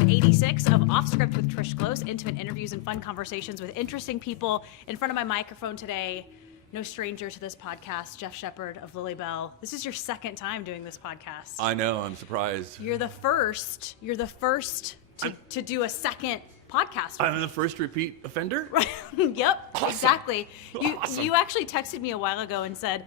episode 86 of Off Script with Trish Glose, intimate interviews and fun conversations with interesting people. In front of my microphone today, no stranger to this podcast, Jeff Shepard of Lillie Belle. This is your second time doing this podcast. I know, I'm surprised. You're the first to do a second podcast. I'm the first repeat offender? Right. Yep, Awesome. exactly. Awesome. You actually texted me a while ago and said,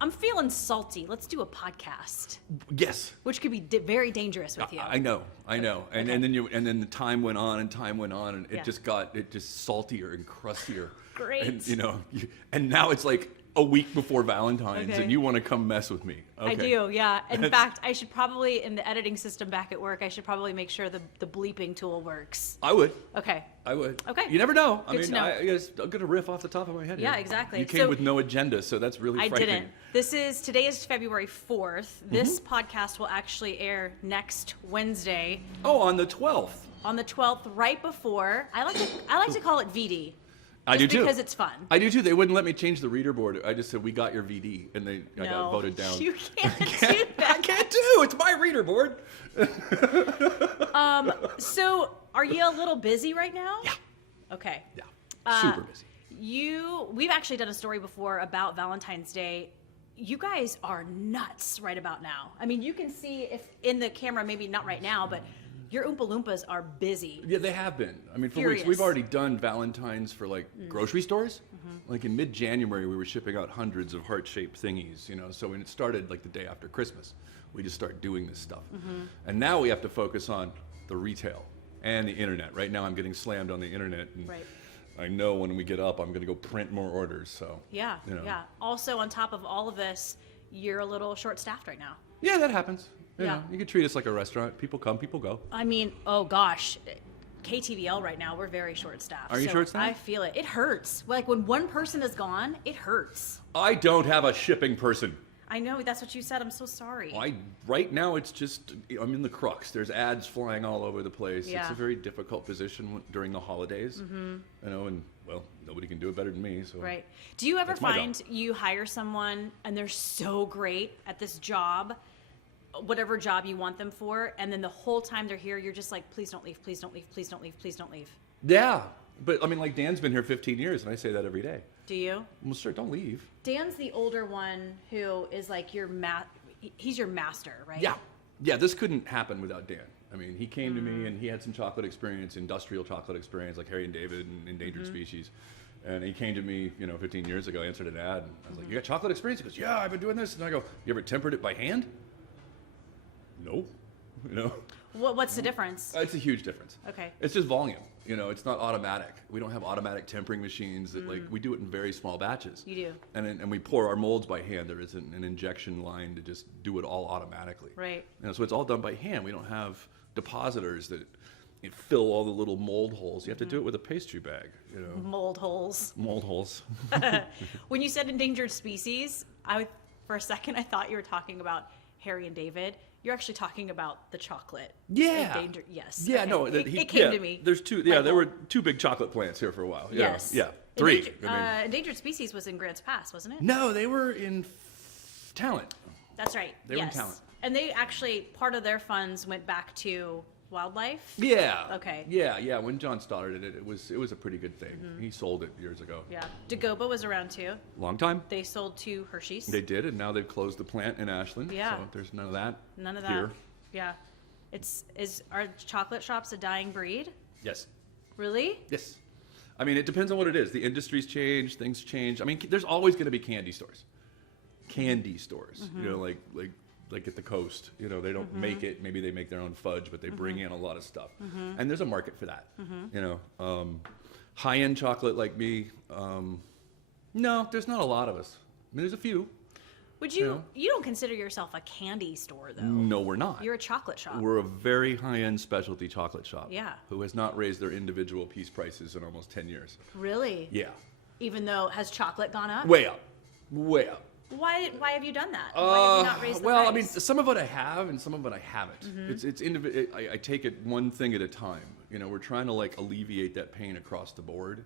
I'm feeling salty. Let's do a podcast. Yes. Which could be very dangerous with you. I know. And Okay. and then the time went on and it Yeah. just got saltier and crustier. Great. And and now it's like a week before Valentine's Okay. and you want to come mess with me. Okay. I do, yeah. In fact, I should probably, in the editing system back at work, I should probably make sure the bleeping tool works. I would. Okay. I would. Okay. You never know. Good to know. I guess I'll get a riff off the top of my head. Yeah, here. exactly. You came So- with no agenda, so that's really I frightening. didn't. Today is February 4th. This podcast will actually air next Wednesday Oh, on the 12th. on the 12th, right before. I like to call it VD. I do just too. Because it's fun. I do too. They wouldn't let me change the reader board. I just said, we got your VD, and I got No, voted down. You can't do that. I can't do. It's my reader board. So, are you a little busy right now? Yeah. Okay. Yeah. Super busy. We've actually done a story before about Valentine's Day. You guys are nuts right about now. I mean, you can see if in the camera, maybe not right now, but your Oompa Loompas are busy. Yeah, they have been. I mean, for Furious. weeks. We've already done Valentine's for like grocery stores. Like in mid-January, we were shipping out hundreds of heart-shaped thingies. So when it started like the day after Christmas, we just started doing this stuff. And now we have to focus on the retail and the internet. Right now, I'm getting slammed on the internet. And Right. I know when we get up, I'm going to go print more orders. So Yeah, yeah. Also, on top of all of this, you're a little short-staffed right now. yeah, that happens. Yeah. You can treat us like a restaurant. People come, people go. I mean, oh gosh, KTVL right now, we're very short-staffed. Are you so short-staffed? I feel it. It hurts. Like when one person is gone, it hurts. I don't have a shipping person. I know, that's what you said. I'm so sorry. Right now, it's just, I'm in the crux. There's ads flying all over the place. Yeah. It's a very difficult position during the holidays. And well, nobody can do it better than me. So Right. Do you ever That's my find job. you hire someone and they're so great at this job, whatever job you want them for, and then the whole time they're here, you're just like, please don't leave, please don't leave, please don't leave, please don't leave. Yeah, but I mean, like Dan's been here 15 years, and I say that every day. Do you? Well, sir, don't leave. Dan's the older one who is like your he's your master, right? Yeah. This couldn't happen without Dan. I mean, he came to me, and he had some chocolate experience, industrial chocolate experience, like Harry and David and Endangered Species. And he came to me, 15 years ago, answered an ad, and I was like, "You got chocolate experience?" He goes, "Yeah, I've been doing this." And I go, "You ever tempered it by hand?" No. What's the difference? It's a huge difference. Okay. It's just volume. It's not automatic. We don't have automatic tempering machines that we do it in very small batches. You do. And we pour our molds by hand. There isn't an injection line to just do it all automatically. Right. So it's all done by hand. We don't have depositors that fill all the little mold holes. You have to do it with a pastry bag. Mold holes. Mold holes. When you said endangered species, for a second I thought you were talking about Harry and David. You're actually talking about the chocolate. Yeah. Endangered. Yes. Yeah. Okay. No. It came to me. There's two. Yeah. There were two big chocolate plants here for a while. Yes. Yeah. Three. Endangered species was in Grants Pass, wasn't it? No, they were in Talent. That's right. They were in Talent. And they actually, part of their funds went back to wildlife. Yeah. Okay. Yeah. When John started it, it was a pretty good thing. He sold it years ago. Yeah. Dagoba was around too. Long time. They sold to Hershey's. They did, and now they've closed the plant in Ashland. Yeah. So there's none of that. None of that. Here. Yeah. Are chocolate shops a dying breed? Yes. Really? Yes. I mean, it depends on what it is. The industry's changed. Things change. I mean, there's always going to be candy stores. Like at the coast. They don't make it. Maybe they make their own fudge, but they bring in a lot of stuff. And there's a market for that. High-end chocolate like me, no, there's not a lot of us. I mean, there's a few. Would you don't consider yourself a candy store though? No, we're not. You're a chocolate shop. We're a very high-end specialty chocolate shop. Yeah. Who has not raised their individual piece prices in almost 10 years. Really? Yeah. Even though, has chocolate gone up? Way up. Way up. Why have you done that? Why have you not raised the price? I mean, some of it I have, and some of it I haven't. It's I take it one thing at a time. We're trying to alleviate that pain across the board.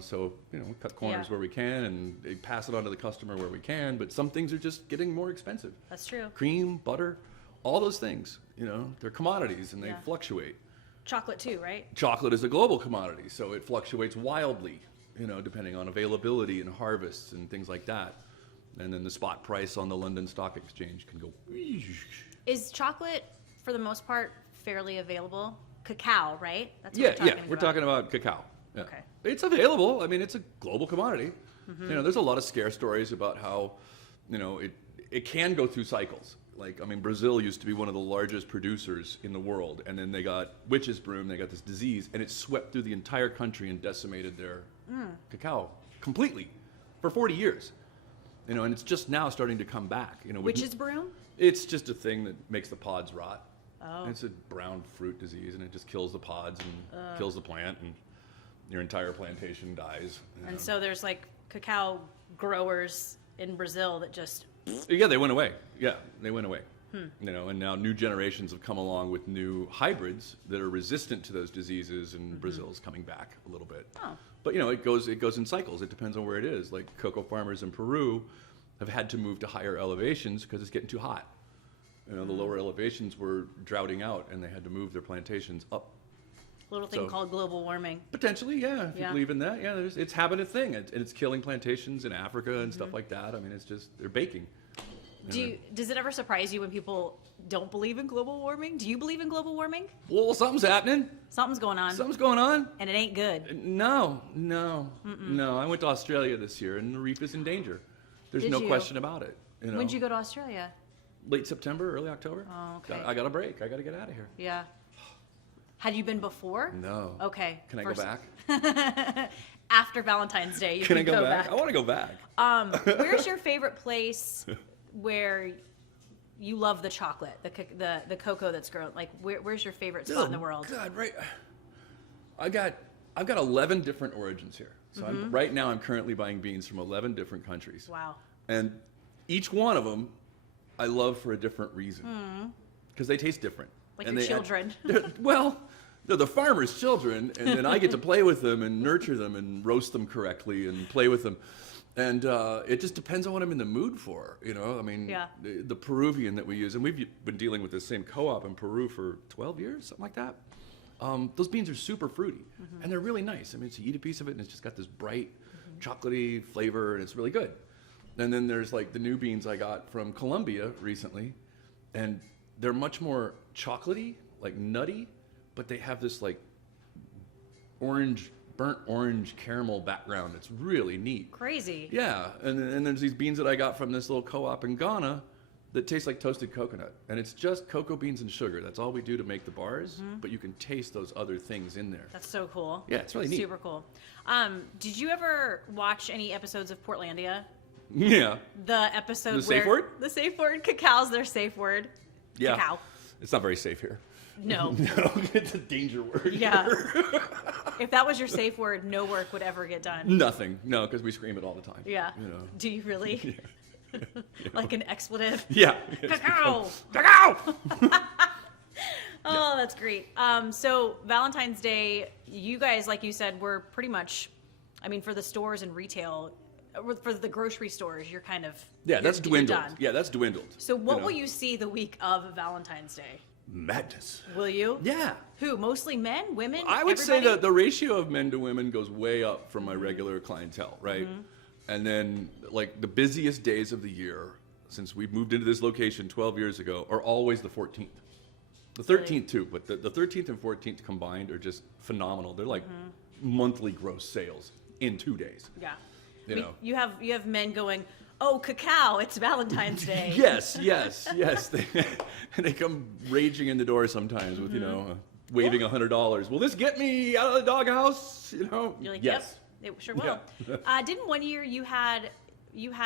So we cut corners where we can, and pass it on to the customer where we can. But some things are just getting more expensive. That's true. Cream, butter, all those things. They're commodities and they fluctuate. chocolate too, right? Chocolate is a global commodity, so it fluctuates wildly, depending on availability and harvests and things like that. And then the spot price on the London Stock Exchange can go. Is chocolate, for the most part, fairly available? Cacao, right? That's We're talking about cacao. Yeah. Okay. It's available. I mean, it's a global commodity. There's a lot of scare stories about how, it can go through cycles. Like, I mean, Brazil used to be one of the largest producers in the world, and then they got witch's broom, they got this disease, and it swept through the entire country and decimated their cacao completely for 40 years. And it's just now starting to come back. Witch's broom? It's just a thing that makes the pods rot. Oh. It's a brown fruit disease, and it just kills the pods and kills the plant, and your entire plantation dies. And so there's like cacao growers in Brazil that just... Yeah, they went away. Yeah, they went away. And now new generations have come along with new hybrids that are resistant to those diseases, and Brazil's coming back a little bit. Oh. But it goes in cycles. It depends on where it is. Like cocoa farmers in Peru have had to move to higher elevations because it's getting too hot. The lower elevations were droughting out, and they had to move their plantations up. Little thing called global warming. Potentially, yeah. If you believe in that, yeah. It's having a thing, and it's killing plantations in Africa and stuff like that. I mean, it's just they're baking. Does it ever surprise you when people don't believe in global warming? Do you believe in global warming? Well, something's happening. Something's going on. Something's going on. And it ain't good. No. I went to Australia this year, and the reef is in danger. There's no question about it. When'd you go to Australia? Late September, early October. Oh, okay. I got a break. I got to get out of here. Yeah. Had you been before? No. Okay. Can I go back? After Valentine's Day, you can can I go back? I want to go back. Where's your favorite place where you love the chocolate, the cocoa that's grown? Like, where's your favorite spot in the world? God, right. I've got 11 different origins here. So right now I'm currently buying beans from 11 different countries. Wow. And each one of them I love for a different reason. Because they taste different. Like and your children. They're the farmer's children, and then I get to play with them and nurture them and roast them correctly and play with them. And it just depends on what I'm in the mood for, I mean, the Peruvian that we use, and we've been dealing with the same co-op in Peru for 12 years, something like that. Those beans are super fruity, and they're really nice. I mean, so you eat a piece of it, and it's just got this bright, chocolatey flavor, and it's really good. And then there's like the new beans I got from Colombia recently, and they're much more chocolatey, like nutty, but they have this like burnt orange caramel background. It's really neat. Crazy. Yeah, and there's these beans that I got from this little co-op in Ghana that taste like toasted coconut, and it's just cocoa beans and sugar. That's all we do to make the bars, but you can taste those other things in there. That's so cool. Yeah, it's really neat. Super cool. Did you ever watch any episodes of Portlandia? Yeah. The episode The safe word? The safe word. Cacao's their safe word. Yeah. Cacao. It's not very safe here. No. No, it's a danger word. Yeah. Here. If that was your safe word, no work would ever get done. Nothing. No, because we scream it all the time. Yeah. Do you really? Yeah. Like an expletive? Yeah. Cacao! Cacao! Oh, that's great. So Valentine's Day, you guys, like you said, were pretty much, I mean, for the stores and retail, for the grocery stores, you're kind of that's dwindled. Done. Yeah, that's dwindled. So what will you see the week of Valentine's Day? Madness. Will you? Yeah. Who? Mostly men? Women? I would everybody? say that the ratio of men to women goes way up from my regular clientele, right? And then, like, the busiest days of the year, since we moved into this location 12 years ago, are always the 14th. The 13th, too, but the 13th and 14th combined are just phenomenal. They're like monthly gross sales in 2 days. Yeah. You know. You have men going, oh, cacao, it's Valentine's Day. Yes. They come raging in the door sometimes with, waving $100. Will this get me out of the doghouse? You're like, yes. Yep, it sure will. Yeah. Didn't one year you had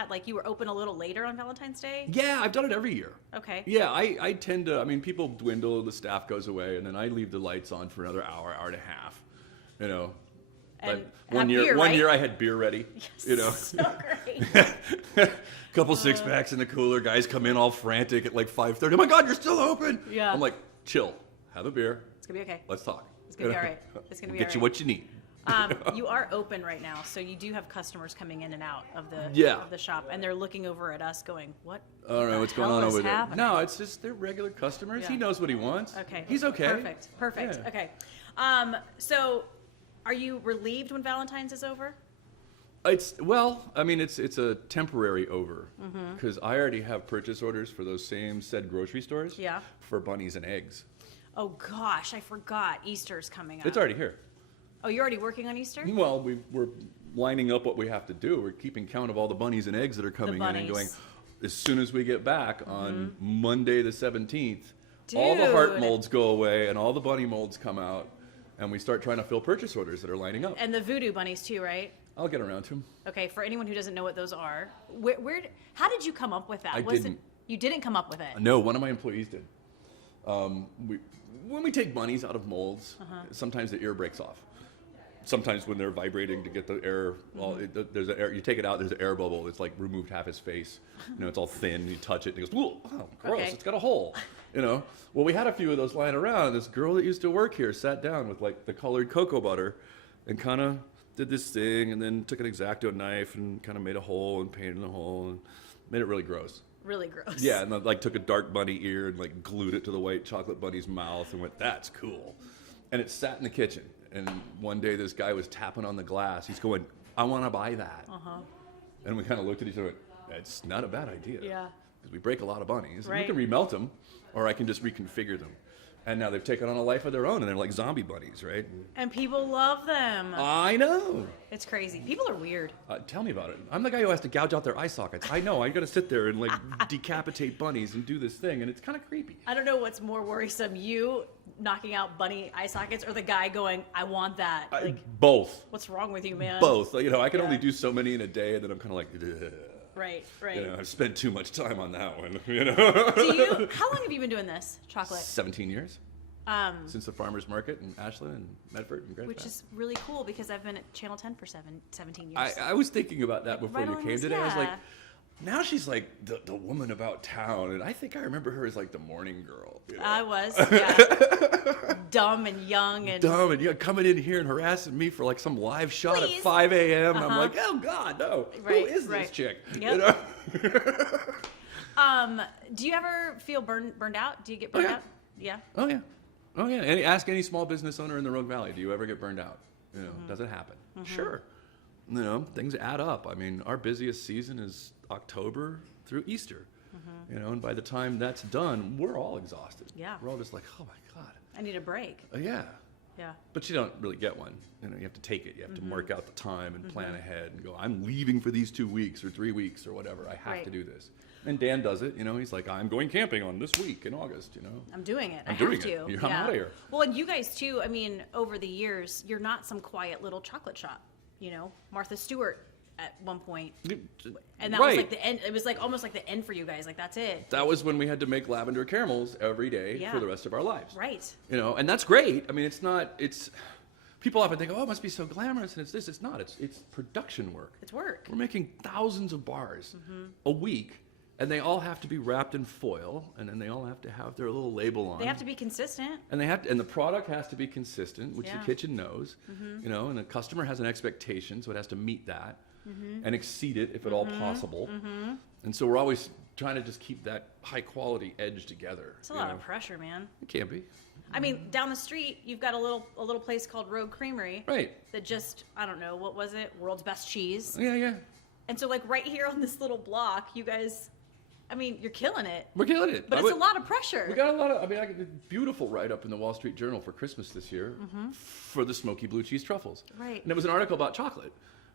like you were open a little later on Valentine's Day? Yeah, I've done it every year. Okay. Yeah, I tend to, people dwindle, the staff goes away, and then I leave the lights on for another hour and a half, And But one year I had beer ready, So great. Couple six packs in the cooler. Guys come in all frantic at like 5:30. Oh my God, you're still open! Yeah. I'm like, chill, have a beer. It's gonna be okay. Let's talk. It's gonna be all right. It's gonna be Get all you right. what you need. You are open right now, so you do have customers coming in and out of the shop, and they're looking over at us, going, "What? I don't know what's going hell on is over there." happening?" No, it's just they're regular customers. Yeah. He knows what he wants. Okay. He's okay. Perfect. Yeah. Okay. So are you relieved when Valentine's is over? It's a temporary over because I already have purchase orders for those same said grocery stores for bunnies and eggs. Oh gosh, I forgot. Easter's coming up. It's already here. Oh, you're already working on Easter? Well, we're lining up what we have to do. We're keeping count of all the bunnies and eggs that are coming in and going, as soon as we get back on Monday the 17th, all the heart molds go away and all the bunny molds come out, and we start trying to fill purchase orders that are lining up. And the voodoo bunnies too, right? I'll get around to them. Okay, for anyone who doesn't know what those are, how did you come up with that? You didn't come up with it? No, one of my employees did. When we take bunnies out of molds, sometimes the ear breaks off. Sometimes when they're vibrating to get the air, there's an air. You take it out, there's an air bubble. It's like removed half his face. It's all thin. You touch it, and it goes, "Ooh, oh, gross! Okay. It's got a hole." Well, we had a few of those lying around. And this girl that used to work here sat down with like the colored cocoa butter, and kind of did this thing, and then took an X-Acto knife and kind of made a hole and painted the hole and made it really gross. Really gross. Yeah, and then, like took a dark bunny ear and like glued it to the white chocolate bunny's mouth and went, "That's cool." And it sat in the kitchen. And one day this guy was tapping on the glass. He's going, "I want to buy that." And we kind of looked at each other and went, "It's not a bad idea." Yeah. Because we break a lot of bunnies. Right. We can remelt them, or I can just reconfigure them. And now they've taken on a life of their own, and they're like zombie bunnies, right? And people love them. I know. It's crazy. People are weird. Tell me about it. I'm the guy who has to gouge out their eye sockets. I know. I got to sit there and like decapitate bunnies and do this thing, and it's kind of creepy. I don't know what's more worrisome, you knocking out bunny eye sockets or the guy going, "I want that." Both. What's wrong with you, man? Both. I can only do so many in a day, and then I'm kind of like, ugh. Right. I've spent too much time on that one. How long have you been doing this chocolate? 17 years. Since the farmers market in Ashland and Medford and Grand Which Pass. is really cool because I've been at Channel 10 for 17 years. I was thinking about that before you came today. I was like, yeah. now she's like the woman about town, and I think I remember her as like the morning girl. I was, yeah. Dumb and young and coming in here and harassing me for like some live shot Please. at 5 a.m. And I'm like, oh God, no. Right, Who is this chick? Yep. Do you ever feel burned out? Do you get burned out? Yeah. Oh yeah. Ask any small business owner in the Rogue Valley. Do you ever get burned out? Does it happen? Sure. Things add up. I mean, our busiest season is October through Easter. And by the time that's done, we're all exhausted. Yeah. We're all just like, oh my God. I need a break. Yeah. Yeah. But you don't really get one. You have to take it. You have to mark out the time and plan ahead and go, I'm leaving for these 2 weeks or 3 weeks or whatever. I have to do this. And Dan does it. He's like, I'm going camping on this week in August. I'm doing it. I doing have to. I'm out of here. Well, and you guys too. I mean, over the years, you're not some quiet little chocolate shop. Martha Stewart at one point, and that was like the end. It was like almost like the end for you guys. Like that's it. That was when we had to make lavender caramels every day for the rest of our lives. Right. And that's great. I mean, it's not. It's people often think, oh, it must be so glamorous, and it's this. It's not. It's production work. It's work. We're making thousands of bars a week. And they all have to be wrapped in foil, and then they all have to have their little label on. They have to be consistent. And and the product has to be consistent, which the kitchen knows. And the customer has an expectation, so it has to meet that and exceed it if at all possible. And so we're always trying to just keep that high quality edge together. It's a lot of pressure, man. It can be. I mean, down the street, you've got a little place called Rogue Creamery. Right. That just, I don't know, what was it? World's best cheese. Yeah. And so, like, right here on this little block, you guys, I mean, you're killing it. We're killing it. But it's a lot of pressure. We got a lot of, I got a beautiful write-up in the Wall Street Journal for Christmas this year for the smoky blue cheese truffles. Right. And it was an article about chocolate.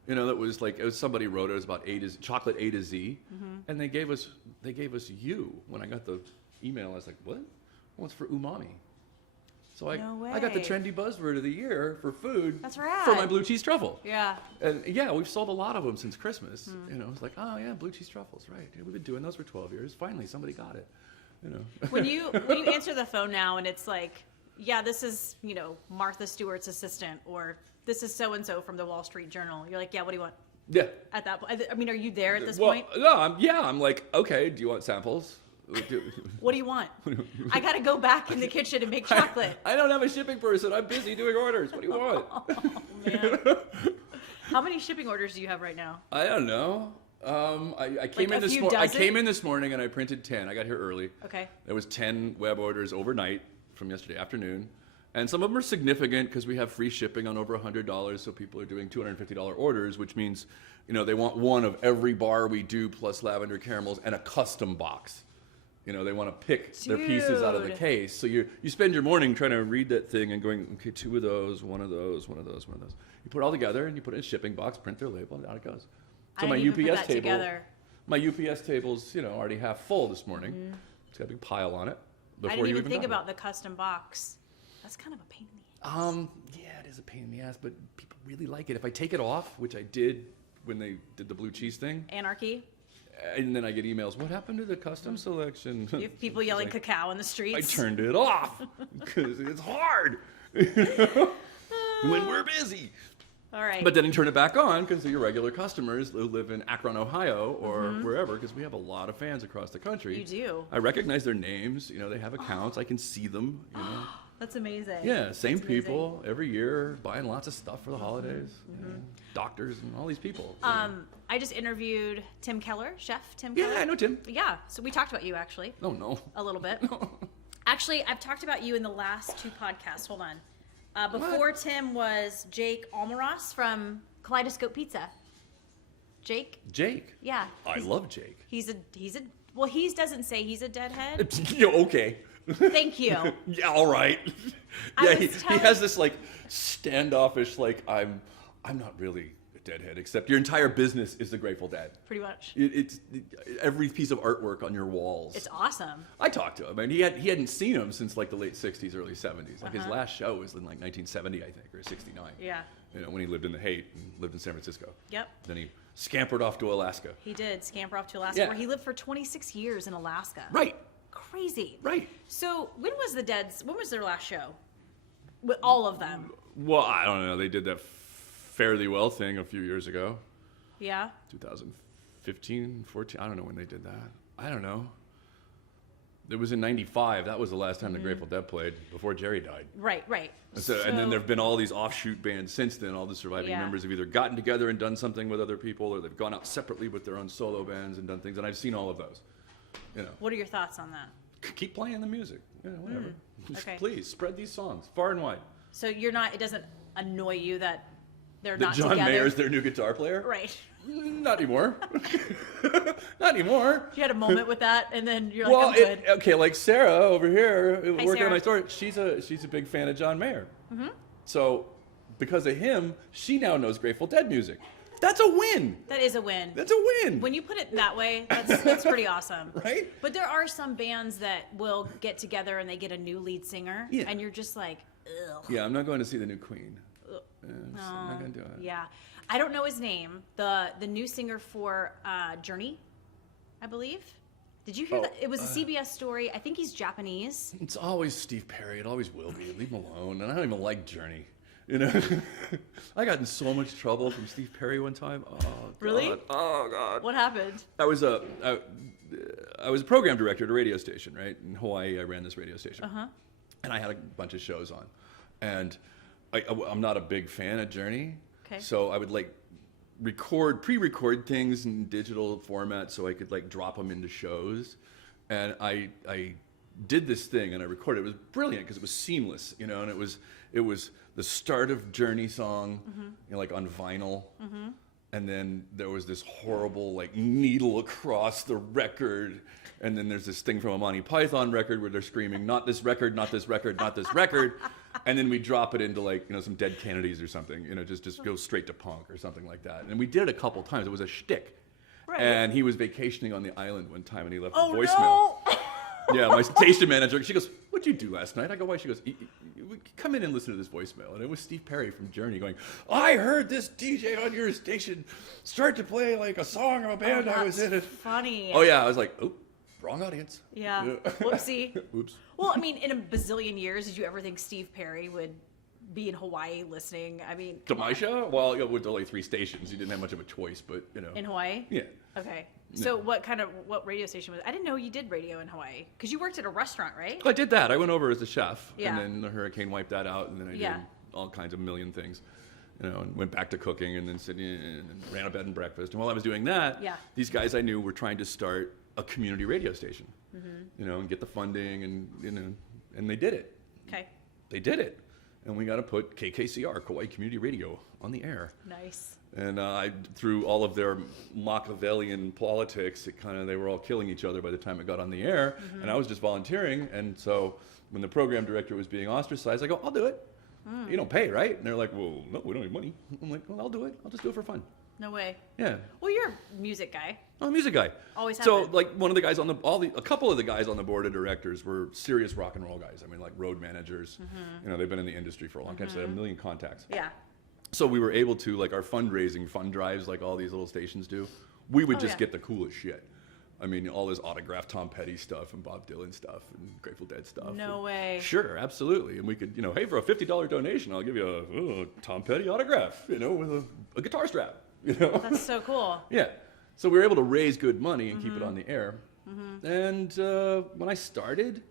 That was like, somebody wrote it was about chocolate A to Z. And they gave us you. When I got the email, I was like, what? Well, it's for umami. So I got the trendy buzzword of the year for food. That's right. For my blue cheese truffle. Yeah. And we've sold a lot of them since Christmas. It's like, oh yeah, blue cheese truffles, right? We've been doing those for 12 years. Finally, somebody got it. When you answer the phone now and it's like, yeah, this is Martha Stewart's assistant, or this is so and so from the Wall Street Journal. You're like, yeah, what do you want? Yeah. At that point, I mean, are you there at this point? No, I'm like, okay. Do you want samples? What do you want? I got to go back in the kitchen and make chocolate. I don't have a shipping person. I'm busy doing orders. What do you want? Oh, man. How many shipping orders do you have right now? I don't know. I came in this morning and I printed 10. I got here early. Okay. There was 10 web orders overnight from yesterday afternoon. And some of them are significant because we have free shipping on over $100, so people are doing $250 orders, which means, they want one of every bar we do plus lavender caramels and a custom box. They want to pick their pieces out of the case. So you spend your morning trying to read that thing and going, okay, 2 of those, 1 of those, 1 of those, 1 of those. You put it all together and you put it in a shipping box, print their label, and out it goes. So my UPS table's, already half full this morning. Mm-hmm. It's got a big pile on it. I didn't even think about the custom box. That's kind of a pain in the ass. Yeah, it is a pain in the ass, but people really like it. If I take it off, which I did when they did the blue cheese thing. Anarchy. And then I get emails, what happened to the custom selection? You have people yelling cacao in the streets. I turned it off because it's hard when we're busy. All right. But then you turn it back on because they're your regular customers who live in Akron, Ohio, or wherever, because we have a lot of fans across the country. You do. I recognize their names. They have accounts. I can see them. That's amazing. Yeah, same people every year, buying lots of stuff for the holidays. Doctors and all these people. I just interviewed Tim Keller, Chef Tim Keller. Yeah, I know Tim. Yeah, so we talked about you, actually. Oh, no. A little bit. Actually, I've talked about you in the last 2 podcasts. Hold on. Before Tim was Jake Almaros from Kaleidoscope Pizza. Jake? Yeah. I love Jake. He doesn't say he's a deadhead. Okay. Thank you. Yeah, all right. Yeah, he has this standoffish, I'm not really a deadhead, except your entire business is the Grateful Dead. Pretty much. It's every piece of artwork on your walls. It's awesome. I talked to him, and he hadn't seen him since the late 60s, early 70s. His last show was in 1970, I think, or 69. Yeah. When he lived in the Haight and lived in San Francisco. Yep. Then he scampered off to Alaska. He did scamper off to Alaska, where he lived for 26 years in Alaska. Right. Crazy. Right. So when was their last show? With all of them? Well, I don't know. They did that Fare Thee Well thing a few years ago. Yeah. 2015, 14. I don't know when they did that. I don't know. It was in '95. That was the last time the Grateful Dead played before Jerry died. Right. And then there have been all these offshoot bands since then. All the surviving members have either gotten together and done something with other people, or they've gone out separately with their own solo bands and done things. And I've seen all of those. What are your thoughts on that? Keep playing the music. Whatever. Okay. Please spread these songs far and wide. So it doesn't annoy you that they're that not John together? Mayer's their new guitar player? Right. Not anymore. Not anymore. You had a moment with that, and then you're like, I'm good. Okay, like Sarah over here, working Sarah. on my story, she's a big fan of John Mayer. So because of him, she now knows Grateful Dead music. That's a win. That is a win. That's a win. When you put it that way, that's pretty awesome. Right? But there are some bands that will get together and they get a new lead singer, and you're just like, ugh. Yeah, I'm not going to see the new Queen. I'm not going to do it. Yeah. I don't know his name. The new singer for Journey, I believe. Did you hear that? It was a CBS story. I think he's Japanese. It's always Steve Perry. It always will be. Leave him alone. And I don't even like Journey. I got in so much trouble from Steve Perry one time. Oh, God. Really? Oh, God. What happened? I was a program director at a radio station, right? In Hawaii, I ran this radio station. And I had a bunch of shows on. And I'm not a big fan of Journey. Okay. So I would pre-record things in digital format so I could drop them into shows. And I did this thing and I recorded it. It was brilliant because it was seamless, and it was the start of Journey song, on vinyl. And then there was this horrible needle across the record. And then there's this thing from a Monty Python record where they're screaming, not this record, not this record, not this record. And then we drop it into some Dead Kennedys or something, just go straight to punk or something like that. And we did it a couple times. It was a shtick. Right. And he was vacationing on the island one time and he left a voicemail. No. Yeah, my station manager, she goes, "What'd you do last night?" I go, "Why?" She goes, "Come in and listen to this voicemail." And it was Steve Perry from Journey going, "I heard this DJ on your station start to play a song of a band I was in." That's funny. Oh yeah, I was like, "Oh, wrong audience." Yeah. Whoopsie. Oops. Well, I mean, in a bazillion years, did you ever think Steve Perry would be in Hawaii listening? I mean, to my show? Well, with only 3 stations, you didn't have much of a choice, but In Hawaii? Yeah. Okay. So what radio station was? I didn't know you did radio in Hawaii because you worked at a restaurant, right? I did that. I went over as a chef, Yeah. and then the hurricane wiped that out, and then I did all kinds of million things, and went back to cooking, and then sitting and ran a bed and breakfast. And while I was doing that, these guys I knew were trying to start a community radio station, and get the funding, and and they did it. Okay. They did it. and we got to put KKCR, Kauai Community Radio, on the air. Nice. And through all of their Machiavellian politics, they were all killing each other by the time it got on the air. Mm-hmm. And I was just volunteering. And so when the program director was being ostracized, I go, I'll do it. You don't pay, right? And they're like, well, no, we don't have money. I'm like, well, I'll do it. I'll just do it for fun. No way. Yeah. Well, you're a music guy. I'm a music guy. Always have So, been. like, one of the guys a couple of the guys on the board of directors were serious rock and roll guys. I mean, like road managers. Mm-hmm. They've been in the industry for a long time, so they have a million contacts. Yeah. So we were able to, like, our fundraising fund drives, like all these little stations do, we would just get the coolest shit. I mean, all this autographed Tom Petty stuff and Bob Dylan stuff and Grateful Dead stuff. No way. Sure, absolutely. And we could, hey, for a $50 donation, I'll give you a Tom Petty autograph, with a guitar strap. That's so cool. Yeah. So we were able to raise good money and keep it on the air. Mm-hmm. And when I started,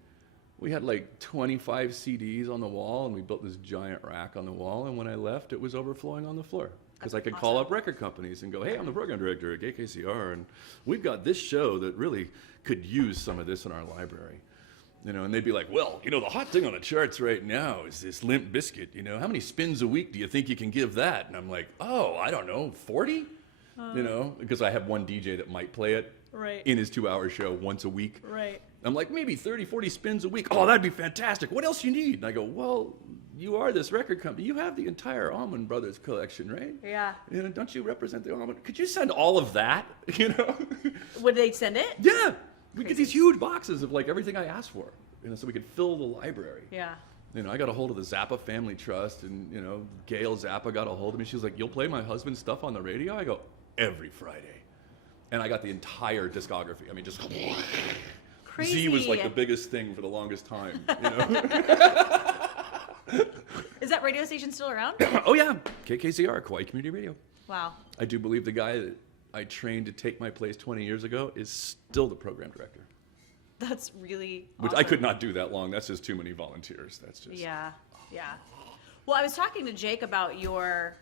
we had like 25 CDs on the wall, and we built this giant rack on the wall. And when I left, it was overflowing on the floor. Because I could call up record companies and go, hey, I'm the program director at KKCR, and we've got this show that really could use some of this in our library. And they'd be like, well, the hot thing on the charts right now is this Limp Bizkit. How many spins a week do you think you can give that? And I'm like, oh, I don't know, 40? Because I have one DJ that might play it in his 2-hour show once a week. Right. I'm like, maybe 30, 40 spins a week. Oh, that'd be fantastic. What else you need? And I go, well, you are this record company. You have the entire Allman Brothers collection, right? Yeah. Don't you represent the Allman? Could you send all of that? Would they send it? Yeah. We get these huge boxes of like everything I asked for, so we could fill the library. Yeah. I got a hold of the Zappa Family Trust, and Gail Zappa got a hold of me. She was like, "You'll play my husband's stuff on the radio?" I go, "Every Friday," and I got the entire discography. I mean, just crazy. Z was like the biggest thing for the longest time. Is that radio station still around? Oh yeah, KKCR, Kauai Community Radio. Wow. I do believe the guy that I trained to take my place 20 years ago is still the program director. That's really Which awesome. I could not do that long. That's just too many volunteers. That's just... Yeah. Well, I was talking to Jake about your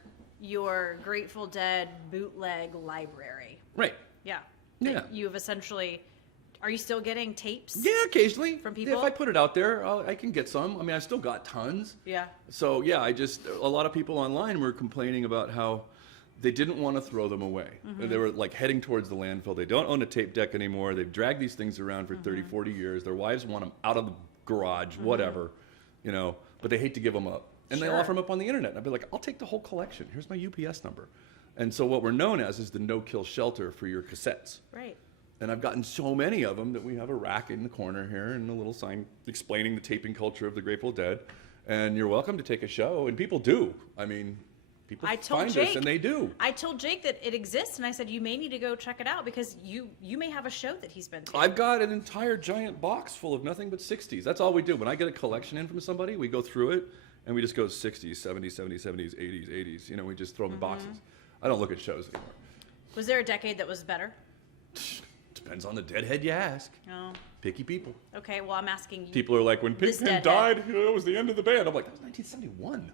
Grateful Dead bootleg library. Right. Yeah. Yeah. You've essentially... Are you still getting tapes? Yeah, occasionally. From people? If I put it out there, I can get some. I mean, I've still got tons. Yeah. So, yeah, a lot of people online were complaining about how they didn't want to throw them away. Mm-hmm. They were like heading towards the landfill. They don't own a tape deck anymore. They've dragged these things around for 30, 40 years. Their wives want them out of the garage, whatever, but they hate to give them up. And they offer them up on the internet. And I'd be like, I'll take the whole collection. Here's my UPS number. And so what we're known as is the no-kill shelter for your cassettes. Right. And I've gotten so many of them that we have a rack in the corner here and a little sign explaining the taping culture of the Grateful Dead. And you're welcome to take a show. And people do. I mean... People find us, and they do. I told Jake that it exists, and I said, you may need to go check it out because you may have a show that he's been to. I've got an entire giant box full of nothing but 60s. That's all we do. When I get a collection in from somebody, we go through it, and we just go 60s, 70s, 70s, 70s, 80s, 80s. We just throw them in boxes. I don't look at shows anymore. Was there a decade that was better? Depends on the deadhead you ask. Oh. Picky people. Okay, well, I'm asking you. People are like, when Pigpen died, it was the end of the band. I'm like, that was 1971.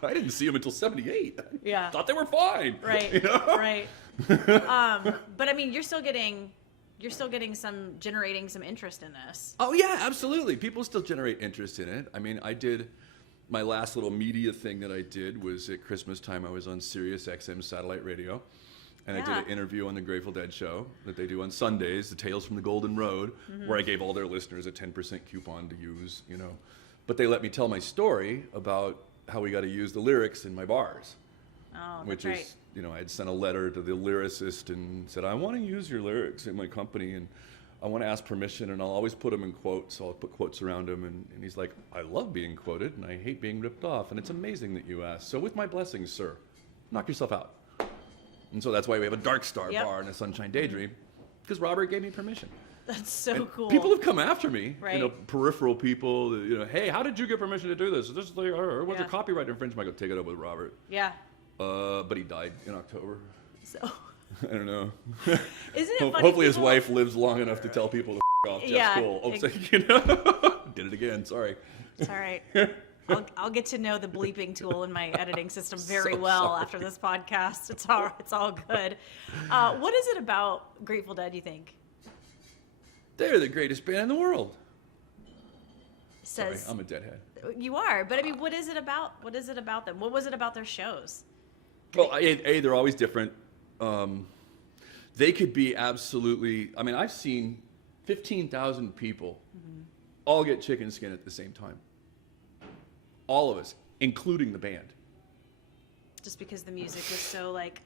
I didn't see them until 78. Yeah. Thought they were fine. Right. Right. But I mean, you're still getting generating some interest in this. Oh yeah, absolutely. People still generate interest in it. I mean, I did my last little media thing that I did was at Christmas time. I was on Sirius XM satellite radio, and I did an interview on the Grateful Dead show that they do on Sundays, the Tales from the Golden Road, where I gave all their listeners a 10% coupon to use. But they let me tell my story about how we got to use the lyrics in my bars. Oh, which that's is, I had sent a letter to the lyricist and said, I want to use your lyrics in my company, and I want to ask permission, and I'll always put them in quotes, so I'll put quotes around them. And he's like, I love being quoted, and I hate being ripped off, and it's amazing that you asked. So with my blessings, sir, knock yourself out. And so that's why we have a Dark Star bar and a Sunshine Daydream, because Robert gave me permission. That's so and cool. People have come after me, right. Peripheral people, hey, how did you get permission to do this? This is was a copyright infringement. I go, take it up with Robert. Yeah. But he died in October. So. I don't know. Isn't it funny? Hopefully his wife lives long enough to tell people to off. Jeff's cool. Oops, did it again. Sorry. It's all right. I'll get to know the bleeping tool in my editing system very well after this podcast. It's all good. What is it about Grateful Dead, you think? They're the greatest band in the world. says... Sorry, I'm a deadhead. You are, but I mean, what is it about? What is it about them? What was it about their shows? Well, they're always different. They could be absolutely... I mean, I've seen 15,000 people all get chicken skin at the same time. All of us, including the band. Just because the music was so like...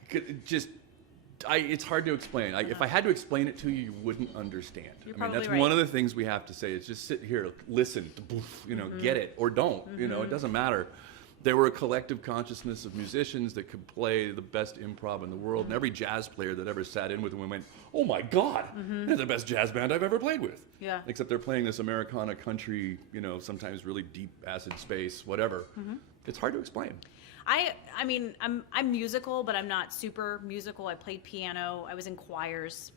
It's hard to explain. If I had to explain it to you, you wouldn't understand. You're I mean, that's right. one of the things we have to say is just sit here, listen, get it, or don't. It doesn't matter. They were a collective consciousness of musicians that could play the best improv in the world, and every jazz player that ever sat in with them went, "Oh my God, they're the best jazz band I've ever played with." Yeah. Except they're playing this Americana country, sometimes really deep acid space, whatever. It's hard to explain. I mean, I'm musical, but I'm not super musical. I played piano. I was in choirs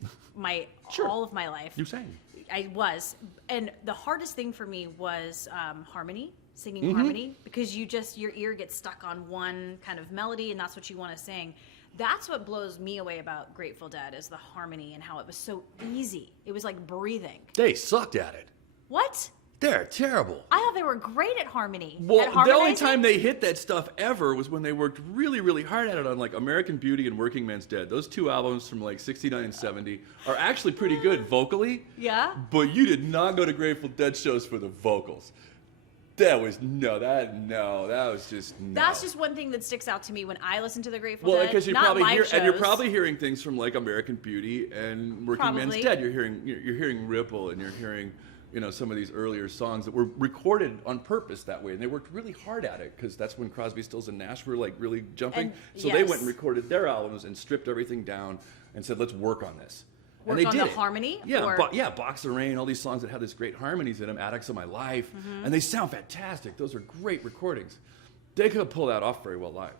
all of my life. You sang. I was. And the hardest thing for me was harmony, singing harmony, because your ear gets stuck on one kind of melody and that's what you want to sing. That's what blows me away about Grateful Dead is the harmony and how it was so easy. It was like breathing. They sucked at it. What? They're terrible. I thought they were great at harmony. Well, the only time they hit that stuff ever was when they worked really, really hard at it on like American Beauty and Working Man's Dead. Those two albums from like 69 and 70 are actually pretty good vocally. Yeah. But you did not go to Grateful Dead shows for the vocals. That was just no. That's just one thing that sticks out to me when I listen to the Grateful Well, Dead. because Not live shows. and you're probably hearing things from like American Beauty and Working Man's Dead. You're hearing Ripple, and you're hearing some of these earlier songs that were recorded on purpose that way, and they worked really hard at it because that's when Crosby, Stills and Nash were like really jumping. So they went and recorded their albums and stripped everything down and said, "Let's work on this." Work and they on did the harmony? Yeah, Box of Rain, all these songs that have this great harmonies in them, Addicts of My Life, and they sound fantastic. Those are great recordings. They could have pulled that off very well live.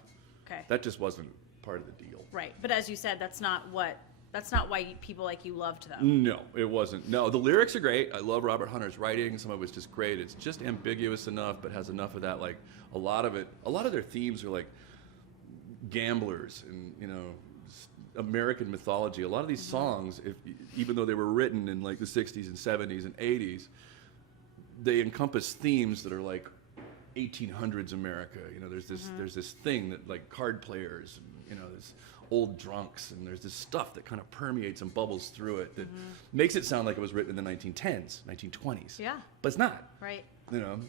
Okay. That just wasn't part of the deal. Right, but as you said, that's not why people like you loved them. No, it wasn't. No, the lyrics are great. I love Robert Hunter's writing. Some of it's just great. It's just ambiguous enough, but has enough of that. Like a lot of their themes are like gamblers and American mythology. A lot of these songs, even though they were written in like the 60s and 70s and 80s, they encompass themes that are like 1800s America. There's this thing that like card players, and, there's old drunks, and there's this stuff that kind of permeates and bubbles through it that makes it sound like it was written in the 1910s, 1920s. Yeah. But it's not. Right.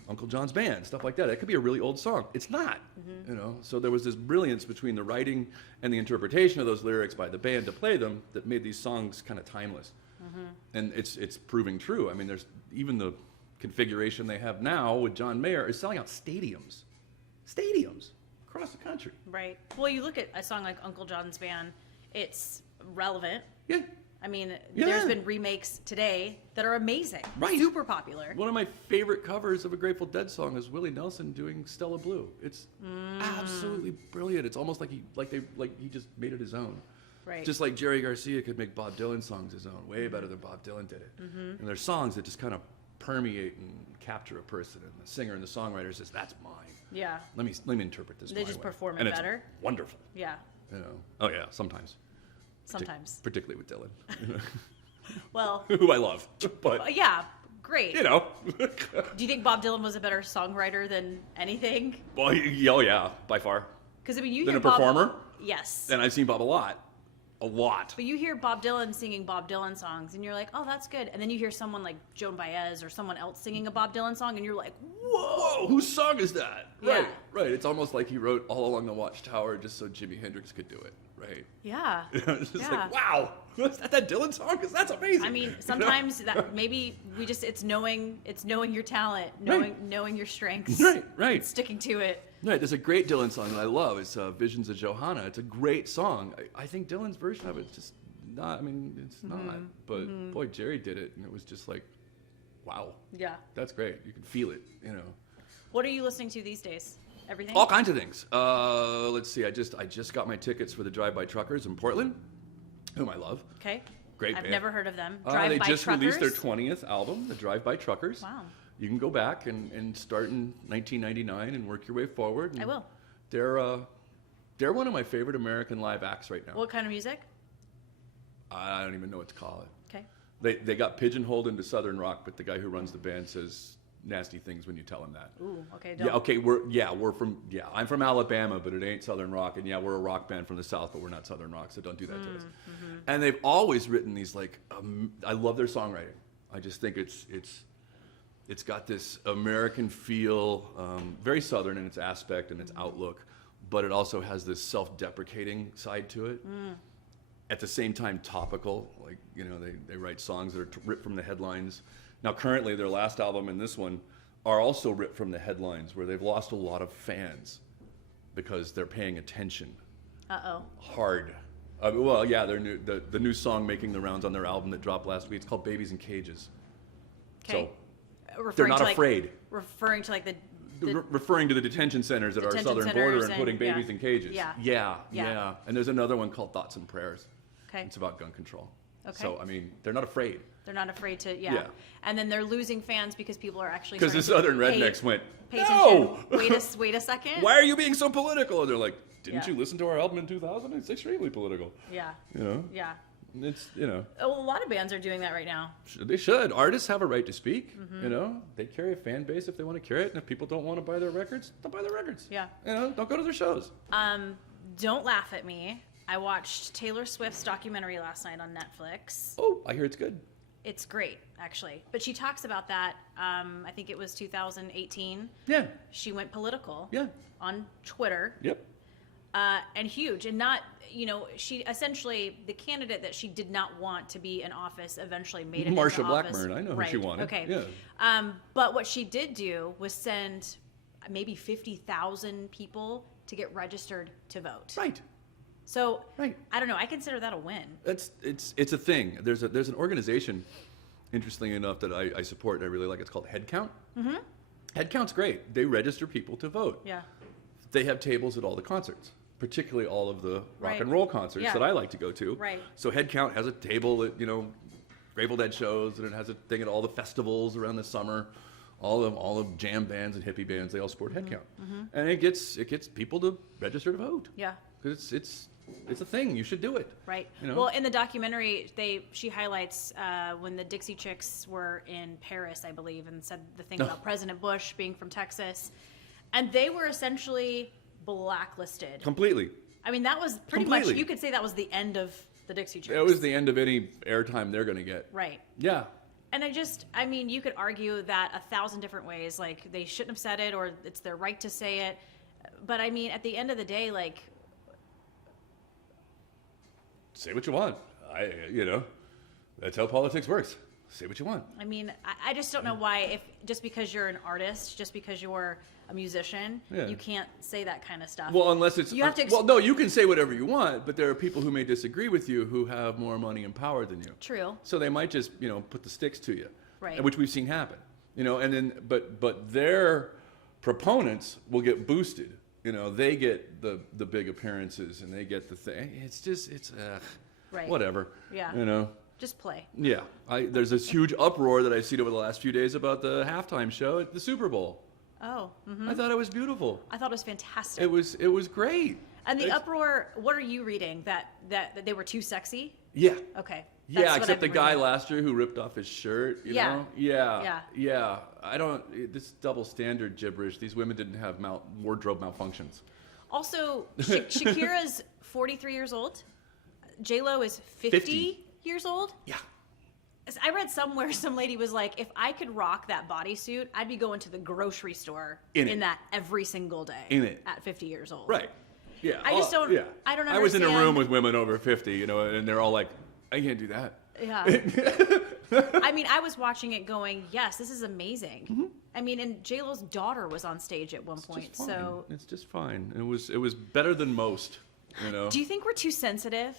Uncle John's Band, stuff like that. It could be a really old song. It's not. So there was this brilliance between the writing and the interpretation of those lyrics by the band to play them that made these songs kind of timeless. And it's proving true. I mean, there's even the configuration they have now with John Mayer is selling out stadiums across the country. Right. Well, you look at a song like Uncle John's Band, it's relevant. Yeah. I mean, there's been remakes today that are amazing. Right. Super popular. One of my favorite covers of a Grateful Dead song is Willie Nelson doing Stella Blue. It's absolutely brilliant. It's almost like he just made it his own. Right. Just like Jerry Garcia could make Bob Dylan songs his own, way better than Bob Dylan did it. And there's songs that just kind of permeate and capture a person, and the singer and the songwriter says, "That's mine. Yeah. Let me interpret this." They just perform it and better. It's wonderful. Yeah. Oh yeah, sometimes. Sometimes. Particularly with Dylan. Well. Who I love, but yeah, great. Do you think Bob Dylan was a better songwriter than anything? Well, yeah, by far. Because I mean, you than hear a performer. Yes. And I've seen Bob a lot. But you hear Bob Dylan singing Bob Dylan songs, and you're like, oh, that's good. And then you hear someone like Joan Baez or someone else singing a Bob Dylan song, and you're like, whoa, whose song is that? Yeah. Right. It's almost like he wrote All Along the Watchtower just so Jimi Hendrix could do it, right? Yeah. It's just like, wow, is that Dylan song? Because that's amazing. I mean, sometimes that maybe it's knowing your talent, knowing your strengths, right, sticking to it. Right, there's a great Dylan song that I love. It's Visions of Johanna. It's a great song. I think Dylan's version of it is just not, it's not. But boy, Jerry did it, and it was just like, wow. Yeah. That's great. You can feel it, What are you listening to these days? Everything? All kinds of things. Let's see. I just got my tickets for the Drive-By Truckers in Portland, whom I love. Okay. Great I've band. never heard of them. They Drive-By just Truckers? released their 20th album, the Drive-By Truckers. Wow. You can go back and start in 1999 and work your way forward. I will. They're one of my favorite American live acts right now. What kind of music? I don't even know what to call it. Okay. They got pigeonholed into Southern rock, but the guy who runs the band says nasty things when you tell them that. Ooh, okay, don't. Yeah, okay, I'm from Alabama, but it ain't Southern rock, and yeah, we're a rock band from the South, but we're not Southern rock, so don't do that to us. Mm-hmm. And they've always written these like, I love their songwriting. I just think it's got this American feel, very Southern in its aspect and its outlook, but it also has this self-deprecating side to it. At the same time, topical. Like, you know, they write songs that are ripped from the headlines. Now, currently, their last album and this one are also ripped from the headlines, where they've lost a lot of fans because they're paying attention. Uh-oh. Hard. Well, yeah, the new song making the rounds on their album that dropped last week. It's called "Babies in Cages." Okay. So they're not afraid. Referring to like referring to the detention centers at our southern border and putting babies in cages. Yeah. And there's another one called "Thoughts and Prayers." Okay. It's about gun control. Okay. So, I mean, they're not afraid. They're not afraid to, yeah. And then they're losing fans because people are actually because the southern rednecks went, pay no! attention. Wait a second. Why are you being so political? And they're like, didn't Yeah. you listen to our album in 2000? It's extremely political. Yeah. You know? Yeah. It's, you know. Oh, a lot of bands are doing that right now. They should. Artists have a right to speak. You know? They carry a fan base if they want to carry it. And if people don't want to buy their records, don't buy their records. Yeah. You know? Don't go to their shows. Don't laugh at me. I watched Taylor Swift's documentary last night on Netflix. Oh, I hear it's good. It's great, actually. But she talks about that, I think it was 2018. Yeah. She went political. Yeah. On Twitter. Yep. And huge. And not, you know, she essentially, the candidate that she did not want to be in office eventually made it Marsha into office. Blackburn, I know who right. she wanted. Okay. Yeah. But what she did do was send maybe 50,000 people to get registered to vote. Right. So, Right. I don't know. I consider that a win. It's a thing. There's an organization, interestingly enough, that I support and I really like. It's called Headcount. Mm-hmm. Headcount's great. They register people to vote. Yeah. They have tables at all the concerts, particularly all of the rock Right. and roll concerts Yeah. that I like to go to. Right. So Headcount has a table at, you know, Grateful Dead shows, and it has a thing at all the festivals around the summer. All of jam bands and hippie bands, they all support Headcount. And it gets people to register to vote. Yeah. Because it's a thing. You should do it. Right. You know? Well, in the documentary, she highlights when the Dixie Chicks were in Paris, I believe, and said the thing about President Bush being from Texas, and they were essentially blacklisted. Completely. I mean, that was pretty much. You could say that was the end of the Dixie Chicks. It was the end of any airtime they're going to get. Right. Yeah. And I mean, you could argue that 1,000 different ways. Like, they shouldn't have said it, or it's their right to say it. But I mean, at the end of the day, like, Say what you want. That's how politics works. Say what you want. I mean, I just don't know why, just because you're an artist, just because you're a musician, you can't say that kind of stuff. Well, unless it's... You have to well, no, you can say whatever you want, but there are people who may disagree with you who have more money and power than you. True. So they might just, put the sticks to you. Right. Which we've seen happen. And then, but their proponents will get boosted. They get the big appearances and they get the thing. It's Right. whatever. Yeah. Just play. Yeah. There's this huge uproar that I've seen over the last few days about the halftime show at the Super Bowl. Oh. Mm-hmm. I thought it was beautiful. I thought it was fantastic. It was great. And the uproar, what are you reading? That they were too sexy? Yeah. Okay. Yeah, That's what except I've the been guy reading. last year who ripped off his shirt, Yeah. know? Yeah. Yeah. This double standard gibberish. These women didn't have wardrobe malfunctions. Also, Shakira's 43 years old. J-Lo is 50 years old. Yeah. I read somewhere some lady was like, if I could rock that bodysuit, I'd be going to the grocery store in that every single day. In it. At 50 years old. Right. Yeah. I just don't. Yeah. I don't understand. I was in a room with women over 50, and they're all like, I can't do that. Yeah. I mean, I was watching it going, yes, this is amazing. Mm-hmm. I mean, and J-Lo's daughter was on stage at one point. So it's just fine. It was better than most, Do you think we're too sensitive?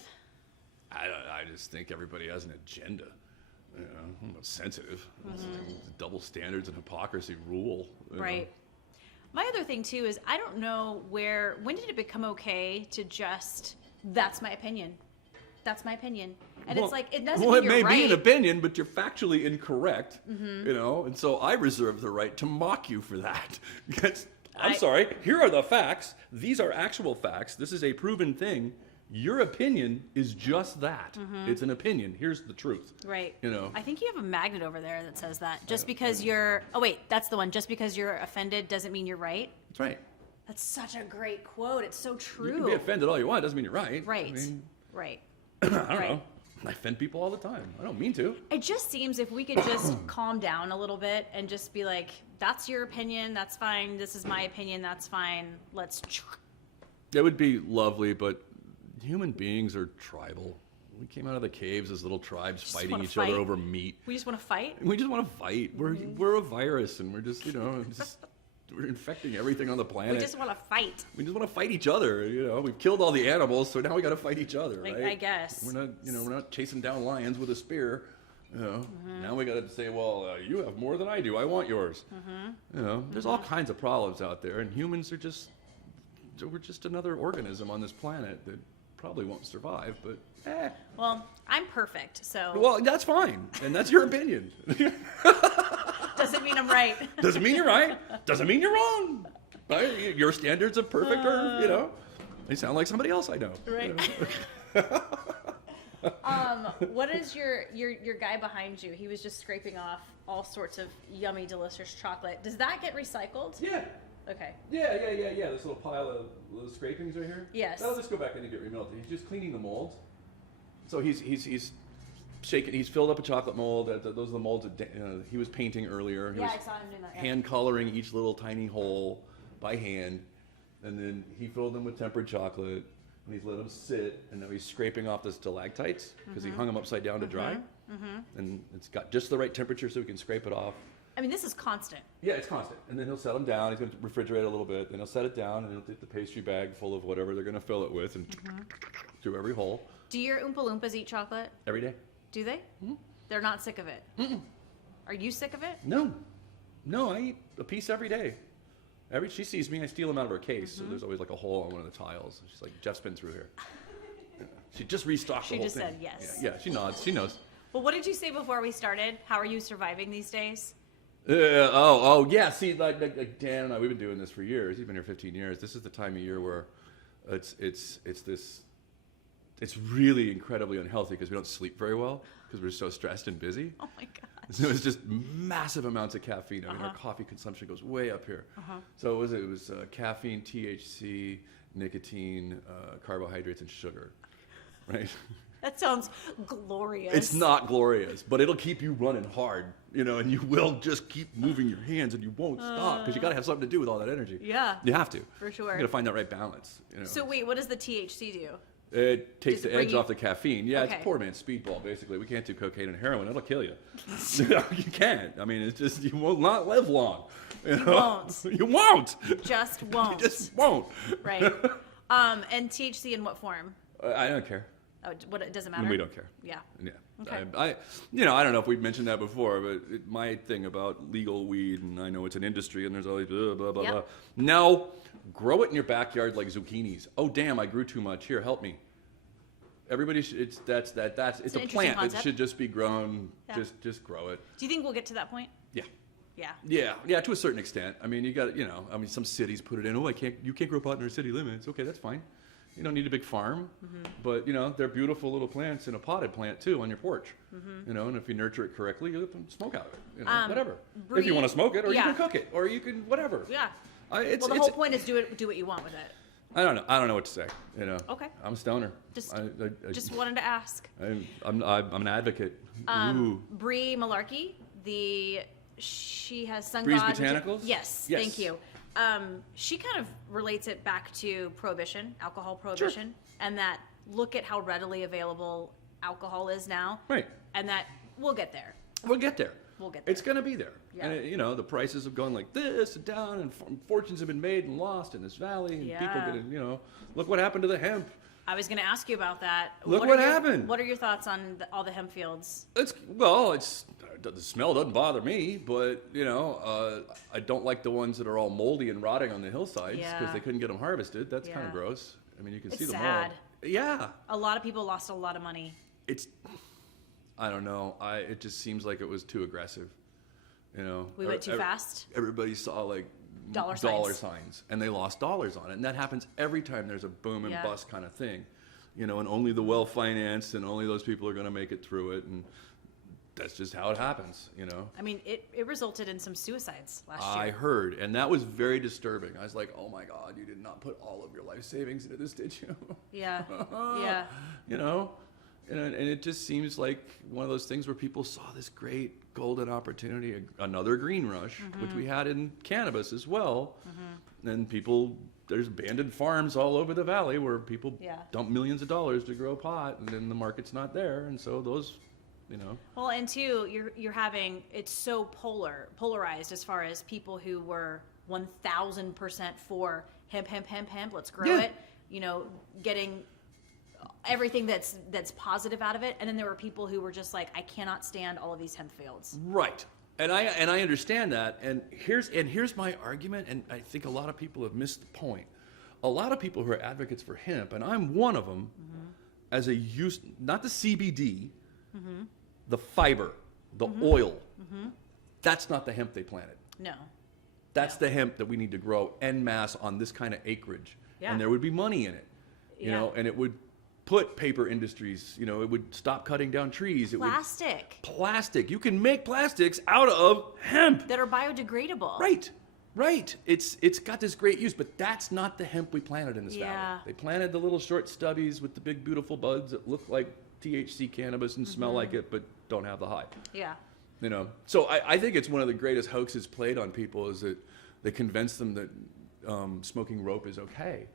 I just think everybody has an agenda. I'm not sensitive. It's double standards and hypocrisy rule. Right. My other thing too is I don't know when did it become okay to just that's my opinion. That's my opinion. And it's like it doesn't mean you're it may right. be an opinion, but you're factually incorrect. And so I reserve the right to mock you for that. I'm sorry. Here are the facts. These are actual facts. This is a proven thing. Your opinion is just that. It's an opinion. Here's the truth. Right. You know. I think you have a magnet over there that says that. Just because you're... Oh, wait. That's the one. Just because you're offended doesn't mean you're right. That's right. That's such a great quote. It's so true. You can be offended all you want. Doesn't mean you're right. Right. I mean, right. I don't know. I offend people all the time. I don't mean to. It just seems if we could just calm down a little bit and just be like, that's your opinion. That's fine. This is my opinion. That's fine. Let's... It would be lovely, but human beings are tribal. We came out of the caves as little tribes fighting each other over meat. We just want to fight? We just want to fight. We're a virus, and we're just, we're infecting everything on the planet. We just want to fight. We just want to fight each other. We've killed all the animals, so now we got to fight each other, Like, right? I guess. We're not chasing down lions with a spear. Now we got to say, well, you have more than I do. I want yours. There's all kinds of problems out there, and humans are we're just another organism on this planet that probably won't survive, but Well, I'm perfect, so... Well, that's fine, and that's your opinion. Doesn't mean I'm right. Doesn't mean you're right. Doesn't mean you're wrong. Right? Your standards of perfect are, they sound like somebody else I know. Right. What is your guy behind you? He was just scraping off all sorts of yummy, delicious chocolate. Does that get recycled? Yeah. Okay. Yeah. This little pile of little scrapings right here. Yes. That'll just go back in and get remelted. He's just cleaning the molds. So he's shaking. He's filled up a chocolate mold. Those are the molds that he was painting earlier. He was I saw him doing that. Yeah. hand coloring each little tiny hole by hand, and then he filled them with tempered chocolate. And he's let them sit, and now he's scraping off the stalactites because he hung them upside down to dry. And it's got just the right temperature so we can scrape it off. I mean, this is constant. Yeah, it's constant. And then he'll set them down. He's going to refrigerate a little bit. Then he'll set it down, and he'll take the pastry bag full of whatever they're going to fill it with and through every hole. Do your Oompa Loompas eat chocolate? Every day. Do they? They're not sick of it? Are you sick of it? No, I eat a piece every day. She sees me, I steal them out of her case, so there's always like a hole on one of the tiles. She's like, Jeff's been through here. She just restocked the whole thing. She just said yes. Yeah, she nods. She knows. Well, what did you say before we started? How are you surviving these days? Yeah. See, like Dan and I, we've been doing this for years. He's been here 15 years. This is the time of year where it's really incredibly unhealthy because we don't sleep very well because we're so stressed and busy. Oh my God. So it's just massive amounts of caffeine. I mean, our coffee consumption goes way up here. So it was caffeine, THC, nicotine, carbohydrates, and sugar, right? That sounds glorious. It's not glorious, but it'll keep you running hard, and you will just keep moving your hands and you won't stop because you got to have something to do with all that energy. Yeah. You have to. For sure. You got to find that right balance. So wait, what does the THC do? It takes Does it the edge bring off the caffeine. Yeah, Okay. It's poor man's speedball, basically. We can't do cocaine and heroin. It'll kill you. You can't. I mean, it's just, you will not live long. You won't. You won't. Just won't. You just won't. Right. And THC in what form? I don't care. Oh, it doesn't matter? We don't care. Yeah. Yeah. Okay. I don't know if we've mentioned that before, but my thing about legal weed, and I know it's an industry, and there's always blah, blah, blah, Yep. blah. No, grow it in your backyard like zucchinis. Oh, damn, I grew too much. Here, help me. Everybody, it's an a plant. interesting It concept. should just be grown. Yeah. Just grow it. Do you think we'll get to that point? Yeah. Yeah. Yeah, to a certain extent. I mean, you got, some cities put it in. Oh, you can't grow pot in our city limits. Okay, that's fine. You don't need a big farm, but they're beautiful little plants in a potted plant too on your porch. And if you nurture it correctly, you can smoke out of it. Whatever. If you want to smoke it, or you can cook it, or you can whatever. Yeah. The whole point is do what you want with it. I don't know. I don't know what to say. Okay. I'm a stoner. Just wanted to ask. I'm an advocate. Ooh. Brie Malarkey, she has Sun Bree's God. Botanicals? Yes. Thank you. She kind of relates it back to prohibition, alcohol prohibition, and that look at how readily available alcohol is now. Right. And that we'll get there. We'll get there. It's going to be there. Yeah. And, the prices have gone like this and down, and fortunes have been made and lost in this valley, and people getting, look what happened to the hemp. I was going to ask you about that. Look what happened. What are your thoughts on all the hemp fields? The smell doesn't bother me, but I don't like the ones that are all moldy and rotting on the hillsides because they couldn't get them harvested. That's kind of gross. I mean, you can see the mold. Yeah. A lot of people lost a lot of money. I don't know. It just seems like it was too aggressive. We went too fast. Everybody saw like dollar signs, and they lost dollars on it, and that happens every time there's a boom and bust kind of thing. and only the well-financed and only those people are going to make it through it, and that's just how it happens. I mean, it resulted in some suicides last year. I heard, and that was very disturbing. I was like, oh my God, you did not put all of your life savings into this, did you? Yeah, yeah. And it just seems like one of those things where people saw this great golden opportunity, another green rush, which we had in cannabis as well. And there's abandoned farms all over the valley where people dump millions of dollars to grow pot, and then the market's not there. And so those, Well, and two, you're having, it's so polarized as far as people who were 1,000% for hemp, let's grow it, getting everything that's positive out of it, and then there were people who were just like, I cannot stand all of these hemp fields. Right. And I understand that. And here's my argument, and I think a lot of people have missed the point. A lot of people who are advocates for hemp, and I'm one of them, as a use, not the CBD, the fiber, the oil. That's not the hemp they planted. No. That's the hemp that we need to grow en masse on this kind of acreage. Yeah. And there would be money in it, and it would put paper industries, it would stop cutting down trees. Plastic. You can make plastics out of hemp. That are biodegradable. Right. It's got this great use, but that's not the hemp we planted in this valley. They planted the little short stubbies with the big beautiful buds that look like THC cannabis and smell like it, but don't have the high. Yeah. So I think it's one of the greatest hoaxes played on people is that they convince them that smoking rope is okay.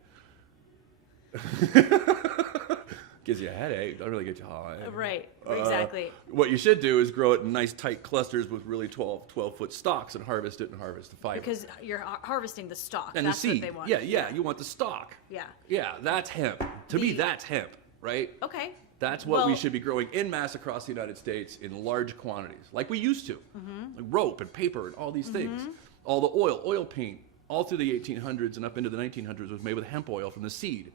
Gives you a headache, doesn't really get you high. Right, exactly. What you should do is grow it in nice tight clusters with really 12-foot stalks and harvest it and harvest the fiber. Because you're harvesting the stalk. And that's the seed. What they want. Yeah, you want the stalk. Yeah. Yeah, that's hemp. To me, that's hemp, right? Okay. That's what we should be growing en masse across the United States in large quantities, like we used to. Like rope and paper and all these things. All the oil paint, all through the 1800s and up into the 1900s was made with hemp oil from the seed.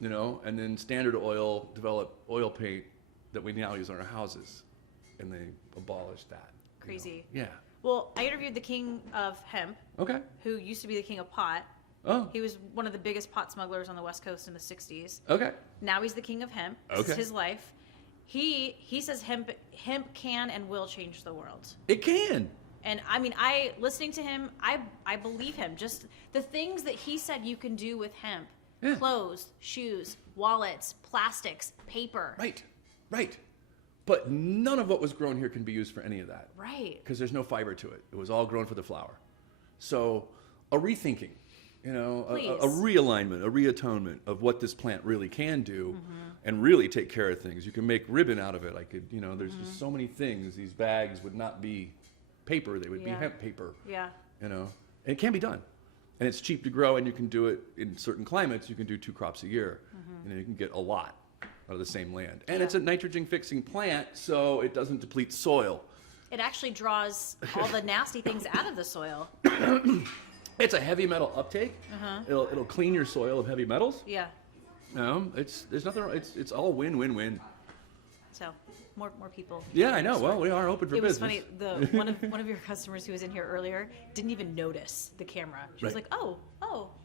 And then Standard Oil developed oil paint that we now use on our houses, and they abolished that. Crazy. Yeah. Well, I interviewed the king of hemp. Okay. Who used to be the king of pot. Oh. He was one of the biggest pot smugglers on the West Coast in the 60s. Okay. Now he's the king of hemp. This is his life. He says hemp can and will change the world. It can. And listening to him, I believe him. Just the things that he said you can do with hemp. Yeah. Clothes, shoes, wallets, plastics, paper. Right. But none of what was grown here can be used for any of that. Right. Because there's no fiber to it. It was all grown for the flower. So a rethinking, a realignment, a reatonement of what this plant really can do and really take care of things. You can make ribbon out of it. There's just so many things. These bags would not be paper. They would be hemp paper. Yeah. And it can be done. And it's cheap to grow, and you can do it in certain climates. You can do 2 crops a year. You can get a lot out of the same land. And it's a nitrogen-fixing plant, so it doesn't deplete soil. It actually draws all the nasty things out of the soil. It's a heavy metal uptake. It'll clean your soil of heavy metals. Yeah. There's nothing. It's all win-win-win. So more people. Yeah, I know. Well, we are open for business. It was funny. One of your customers who was in here earlier didn't even notice the camera. She was like, "Oh,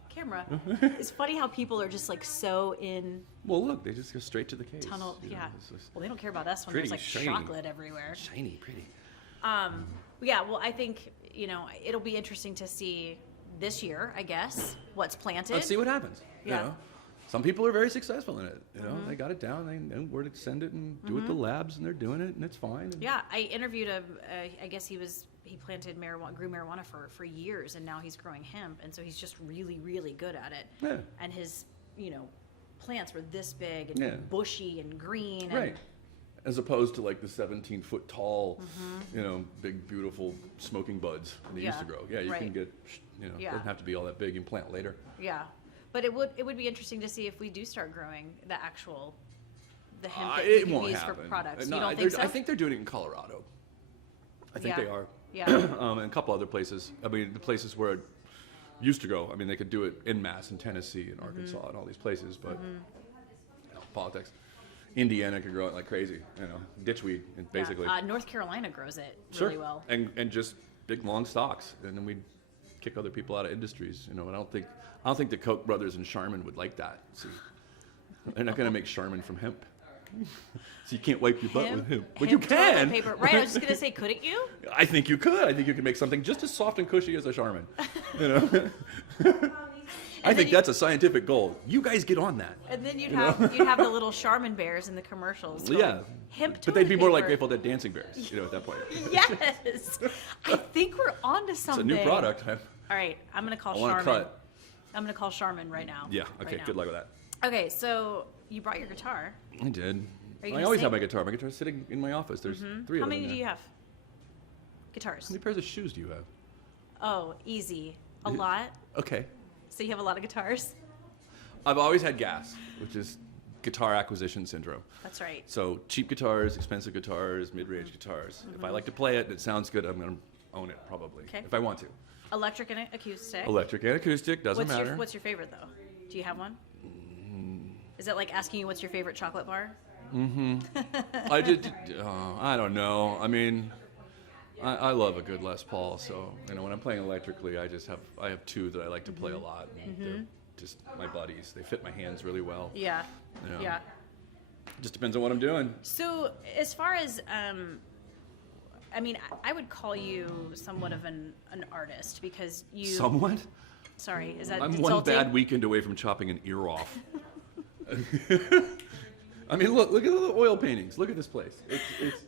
camera." It's funny how people are just like so in. Well, look, they just go straight to the case. Tunnel. Yeah. Well, they don't care about us when pretty, there's like shiny, chocolate everywhere. Shiny, pretty. Yeah. Well, I think it'll be interesting to see this year. I guess what's planted. Let's see what happens. Yeah. Some people are very successful in it. They got it down. They know where to send it and do it at the labs, and they're doing it, and it's fine. Yeah, I interviewed him. I guess he planted marijuana, grew marijuana for years, and now he's growing hemp, and so he's just really, really good at it. Yeah. And his, plants were this big and bushy and green. Right. As opposed to like the 17-foot tall, big, beautiful smoking buds they used to grow. Yeah, you can get, it doesn't have to be all that big. You can plant later. Yeah. But it would be interesting to see if we do start growing the hemp that it you won't use happen. for products. No, you don't think so? I think they're doing it in Colorado. I think they are. Yeah. And a couple other places. The places where it used to go. They could do it en masse in Tennessee and Arkansas and all these places, but politics. Indiana could grow it like crazy. Ditchweed, basically. North Carolina grows it really well. And just big long stalks, and then we'd kick other people out of industries. And I don't think the Koch brothers and Charmin would like that. See, They're not going to make Charmin from hemp. So you can't wipe your butt with hemp. But hemp you can. toilet paper. Right, I was just going to say, couldn't you? I think you could. I think you could make something just as soft and cushy as a Charmin. You know? I think that's a scientific goal. You guys get on that. And then you'd have the little Charmin bears in the commercials. Yeah. Hemp But they'd be more like paper. Grateful Dead dancing bears, at that point. Yes. I think we're on to It's a something. new product. All right, I'm going to call I want Charmin. to cut. I'm going to call Charmin right now. Yeah, okay, right now. good luck with that. Okay, so you brought your guitar. I did. Are you I gonna always sing? have my guitar. My guitar's sitting in my office. There's 3 of them. How many in do there. you have? Guitars. How many pairs of shoes do you have? Oh, easy. A lot. Okay. So you have a lot of guitars? I've always had gas, which is guitar acquisition syndrome. That's right. So cheap guitars, expensive guitars, mid-range guitars. If I like to play it and it sounds good, I'm going to own it probably. Okay. If I want to. Electric and acoustic. Electric and acoustic, doesn't What's matter. what's your favorite though? Do you have one? Is it like asking you what's your favorite chocolate bar? I did. I don't know. I mean, I love a good Les Paul. So when I'm playing electrically, I have 2 that I like to play a lot. And they're just my buddies. They fit my hands really well. Yeah. Yeah. Yeah. Just depends on what I'm doing. So as far as I mean, I would call you somewhat of an artist because you. Somewhat. Sorry, is that I'm insulting? one bad weekend away from chopping an ear off. I mean, look at the oil paintings. Look at this place.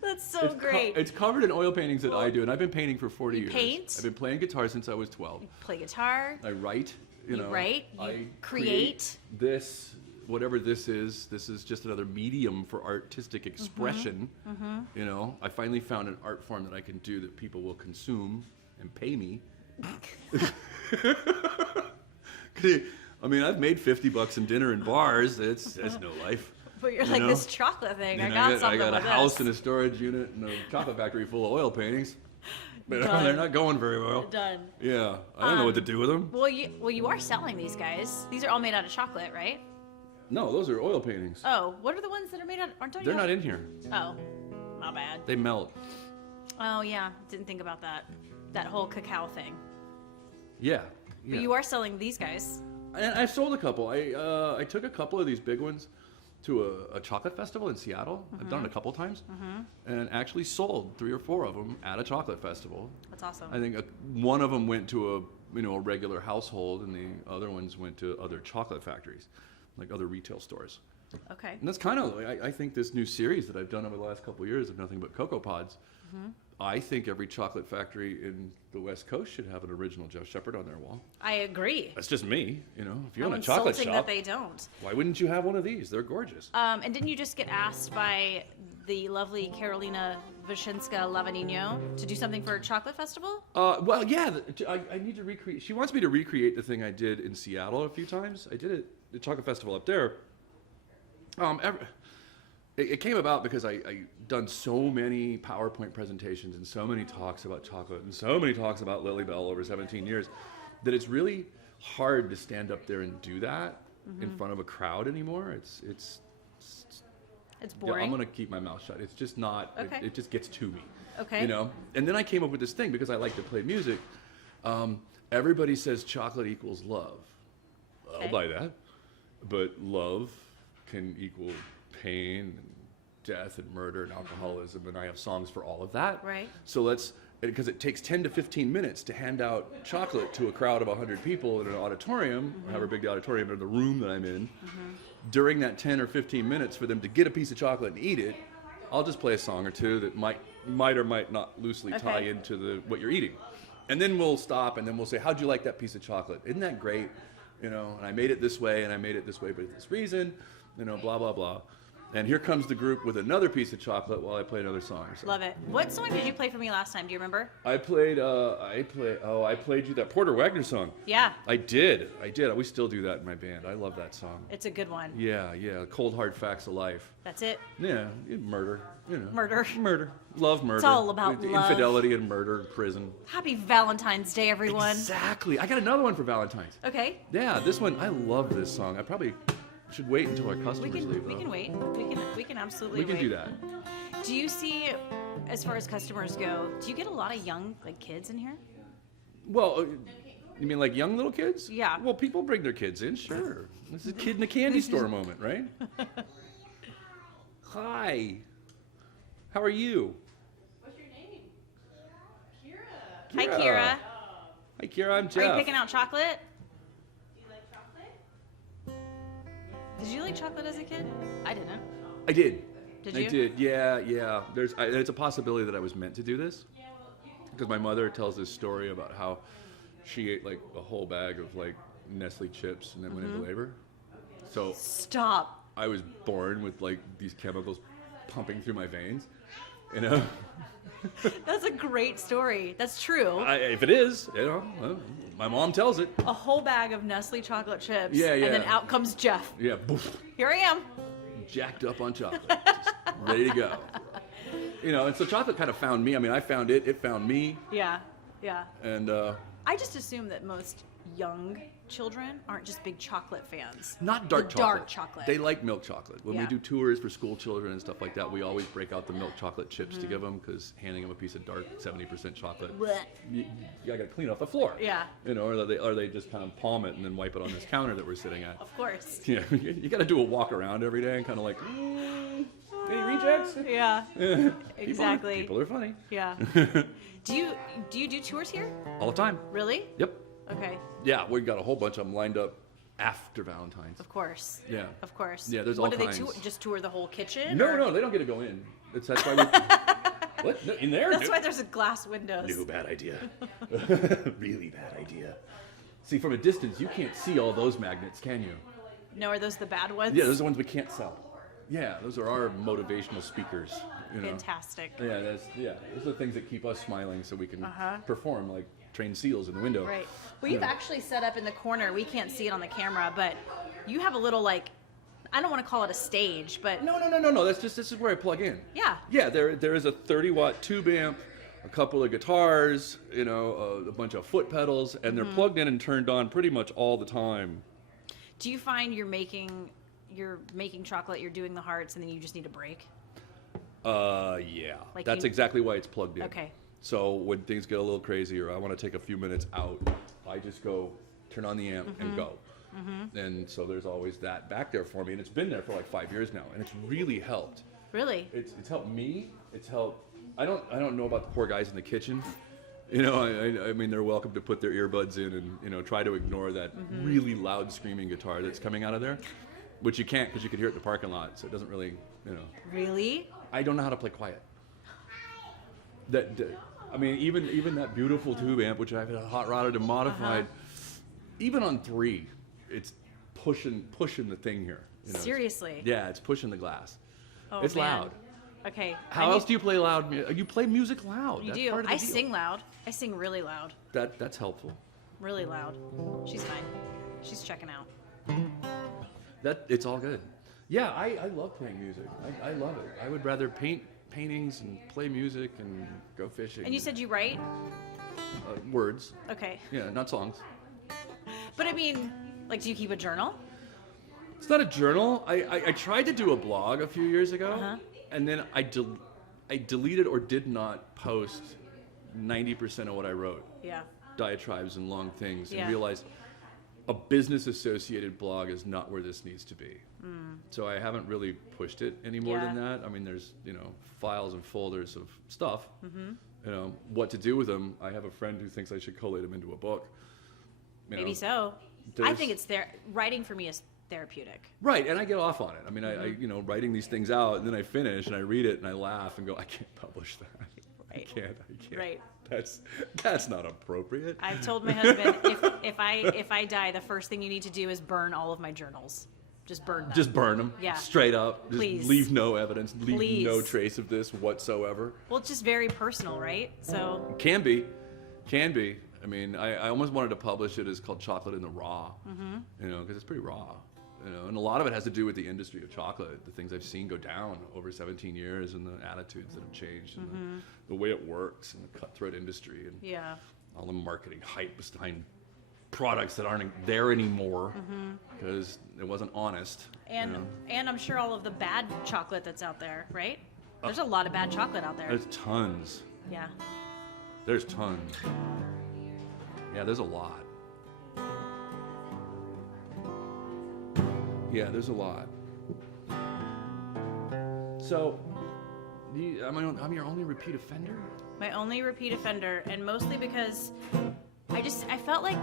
That's so great. It's covered in oil paintings that I do, and I've been painting for 40 years. paint? I've been playing guitar since I was 12. You play guitar. I write. You write, you I create. this, whatever this is just another medium for artistic expression. I finally found an art form that I can do that people will consume and pay me. I mean, I've made $50 in dinner in bars. That's no life. But you're like this chocolate thing. And I got I got a with house this. and a storage unit and a chocolate factory full of oil paintings. But Done. they're not going very well. Done. Yeah, I don't know what to do with them. Well, you are selling these guys. These are all made out of chocolate, right? No, those are oil paintings. Oh, what are the ones that are made out? Aren't They're not in here. Oh, my bad. They melt. Oh yeah, didn't think about that. That whole cacao thing. Yeah. But you are selling these guys. And I've sold a couple. I took a couple of these big ones to a chocolate festival in Seattle. I've done it a couple times, and actually sold 3 or 4 of them at a chocolate festival. That's awesome. I think one of them went to a regular household, and the other ones went to other chocolate factories, like other retail stores. Okay. And that's kind of I think this new series that I've done over the last couple of years of nothing but Cocoa Pods. I think every chocolate factory in the West Coast should have an original Jeff Shepard on their wall. I agree. That's just me, If you How own a chocolate insulting shop, that they don't. why wouldn't you have one of these? They're gorgeous. And didn't you just get asked by the lovely Carolina Wyszynska Lavanino to do something for a chocolate festival? Well, yeah, I need to recreate. She wants me to recreate the thing I did in Seattle a few times. I did it at the chocolate festival up there. It came about because I done so many PowerPoint presentations and so many talks about chocolate and so many talks about Lillie Belle over 17 years that it's really hard to stand up there and do that in front of a crowd anymore. It's boring. Yeah, I'm gonna keep my mouth shut. It's just not. Okay. It just gets to me. Okay. And then I came up with this thing because I like to play music. Everybody says chocolate equals love. Okay. I'll buy that. But love can equal pain and death and murder and alcoholism, and I have songs for all of that. Right. So because it takes 10 to 15 minutes to hand out chocolate to a crowd of 100 people in an auditorium, however big the auditorium or the room that I'm in, during that 10 or 15 minutes for them to get a piece of chocolate and eat it, I'll just play a song or two that might or might not loosely tie into what you're eating. And then we'll stop and then we'll say, how'd you like that piece of chocolate? Isn't that great? And I made it this way and I made it this way for this reason, blah, blah, blah. And here comes the group with another piece of chocolate while I play another song. So. Love it. What song did you play for me last time? Do you remember? I played you that Porter Wagner song. Yeah. I did. We still do that in my band. I love that song. It's a good one. Yeah. Cold hard facts of life. That's it. Yeah, murder. Murder. Love murder. It's all about love. Infidelity and murder, prison. Happy Valentine's Day, everyone. Exactly. I got another one for Valentine's. Okay. Yeah, this one, I love this song. I probably should wait until our customers leave. We can wait. We can absolutely We can wait. do that. Do you see, as far as customers go, do you get a lot of young kids in here? Well, You mean like young little kids? Yeah. Well, people bring their kids in, sure. This is a kid in a candy store moment, right? Hi. How are you? What's your name? Kira. Kira. Hi, Kira. Hi, Kira. I'm Jeff. Are you picking out chocolate? Do you like chocolate? Did you like chocolate as a kid? I didn't. I did. Did you? I did. Yeah. It's a possibility that I was meant to do this. Because my mother tells this story about how she ate like a whole bag of like Nestle chips and then went into labor. So Stop. I was born with like these chemicals pumping through my veins, you know. That's a great story. That's true. If it is, you know, well, my mom tells it. A whole bag of Nestle chocolate chips. Yeah. And then out comes Jeff. Yeah, boof, Here I am. jacked up on chocolate, just ready to go. You know, and so chocolate kind of found me. I mean, I found it. It found me. Yeah. And I just assume that most young children aren't just big chocolate fans. not dark The chocolate. dark chocolate. They like milk chocolate. When we Yeah. do tours for school children and stuff like that, we always break out the milk chocolate chips to give them, because handing them a piece of dark 70% chocolate, Blech. you got to clean off the floor. Yeah. You know, or they just kind of palm it and then wipe it on this counter that we're sitting at. Of course. Yeah, you got to do a walk around every day and kind of like, any rejects? Yeah. Exactly. People are funny. Yeah. Do you do tours here? All the time. Really? Yep. Okay. Yeah, we got a whole bunch of them lined up after Valentine's. Of course. Yeah. Of course. Yeah, there's what all do kinds. they tour? Just tour the whole kitchen? No, or- no, they don't get to go in. That's why we. What? No, in there? That's No. why there's glass windows. No, bad idea. Really bad idea. See, from a distance, you can't see all those magnets, can you? No, are those the bad ones? Yeah, those are the ones we can't sell. Yeah, those are our motivational speakers. You know? Fantastic. Yeah, those are the things that keep us smiling, so we can perform like trained seals in the window. Right. Well, you've actually set up in the corner. We can't see it on the camera, but you have a little like, I don't want to call it a stage, but No. This is where I plug in. yeah. Yeah, there is a 30-watt tube amp, a couple of guitars, you know, a bunch of foot pedals, and they're plugged in and turned on pretty much all the time. Do you find you're making chocolate, you're doing the hearts, and then you just need a break? Yeah. Like That's you- exactly why it's plugged in. Okay. So when things get a little crazy or I want to take a few minutes out, I just go turn on the amp and go. And so there's always that back there for me, and it's been there for like 5 years now, and it's really helped. Really? It's helped me. It's helped. I don't know about the poor guys in the kitchen. You know, I mean, they're welcome to put their earbuds in and, you know, try to ignore that really loud screaming guitar that's coming out of there, which you can't because you could hear it in the parking lot, so it doesn't really, you know. Really? I don't know how to play quiet. I mean, even that beautiful tube amp, which I've had hot rodded and modified, even on 3, it's pushing the thing here. You know, Seriously? Yeah, it's pushing the glass. Oh, It's man. loud. Okay. How else do you play loud? You play music loud. You That's do. part of the I deal. sing loud. I sing really loud. That's helpful. Really loud. She's fine. She's checking out. It's all good. Yeah, I love playing music. I love it. I would rather paint paintings and play music and go fishing. And you said you write? Words. Okay. Yeah, not songs. But I mean, like, do you keep a journal? It's not a journal. I tried to do a blog a few years ago, and then I deleted or did not post 90% of what I wrote. Yeah. Diatribes and long things, Yeah. and realized a business associated blog is not where this needs to be. So I haven't really pushed it any more than Yeah. that. I mean, there's, you know, files and folders of stuff. You know, what to do with them. I have a friend who thinks I should collate them into a book. You Maybe know, so. I there's- think it's writing for me is therapeutic. Right, and I get off on it. I mean, I you know, writing these things out, and then I finish, and I read it, and I laugh, and go, I can't publish that. Right. I can't. Right. That's not appropriate. I've told my husband if I die, the first thing you need to do is burn all of my journals. Just burn them. Just burn them. Yeah. Straight up. Just Please. leave no evidence. Leave Please. no trace of this whatsoever. Well, it's just very personal, right? So Can be. I mean, I almost wanted to publish it as called Chocolate in the Raw. You know, because it's pretty raw. You know, and a lot of it has to do with the industry of chocolate, the things I've seen go down over 17 years, and the attitudes that have changed, and the way it works, and the cutthroat industry, and yeah. all the marketing hype behind products that aren't there anymore because it wasn't honest. And you know? and I'm sure all of the bad chocolate that's out there, right? There's a lot of bad chocolate out there. There's tons. Yeah. There's tons. Yeah, there's a lot. Yeah, there's a lot. So, I'm your only repeat offender? My only repeat offender, and mostly because I felt like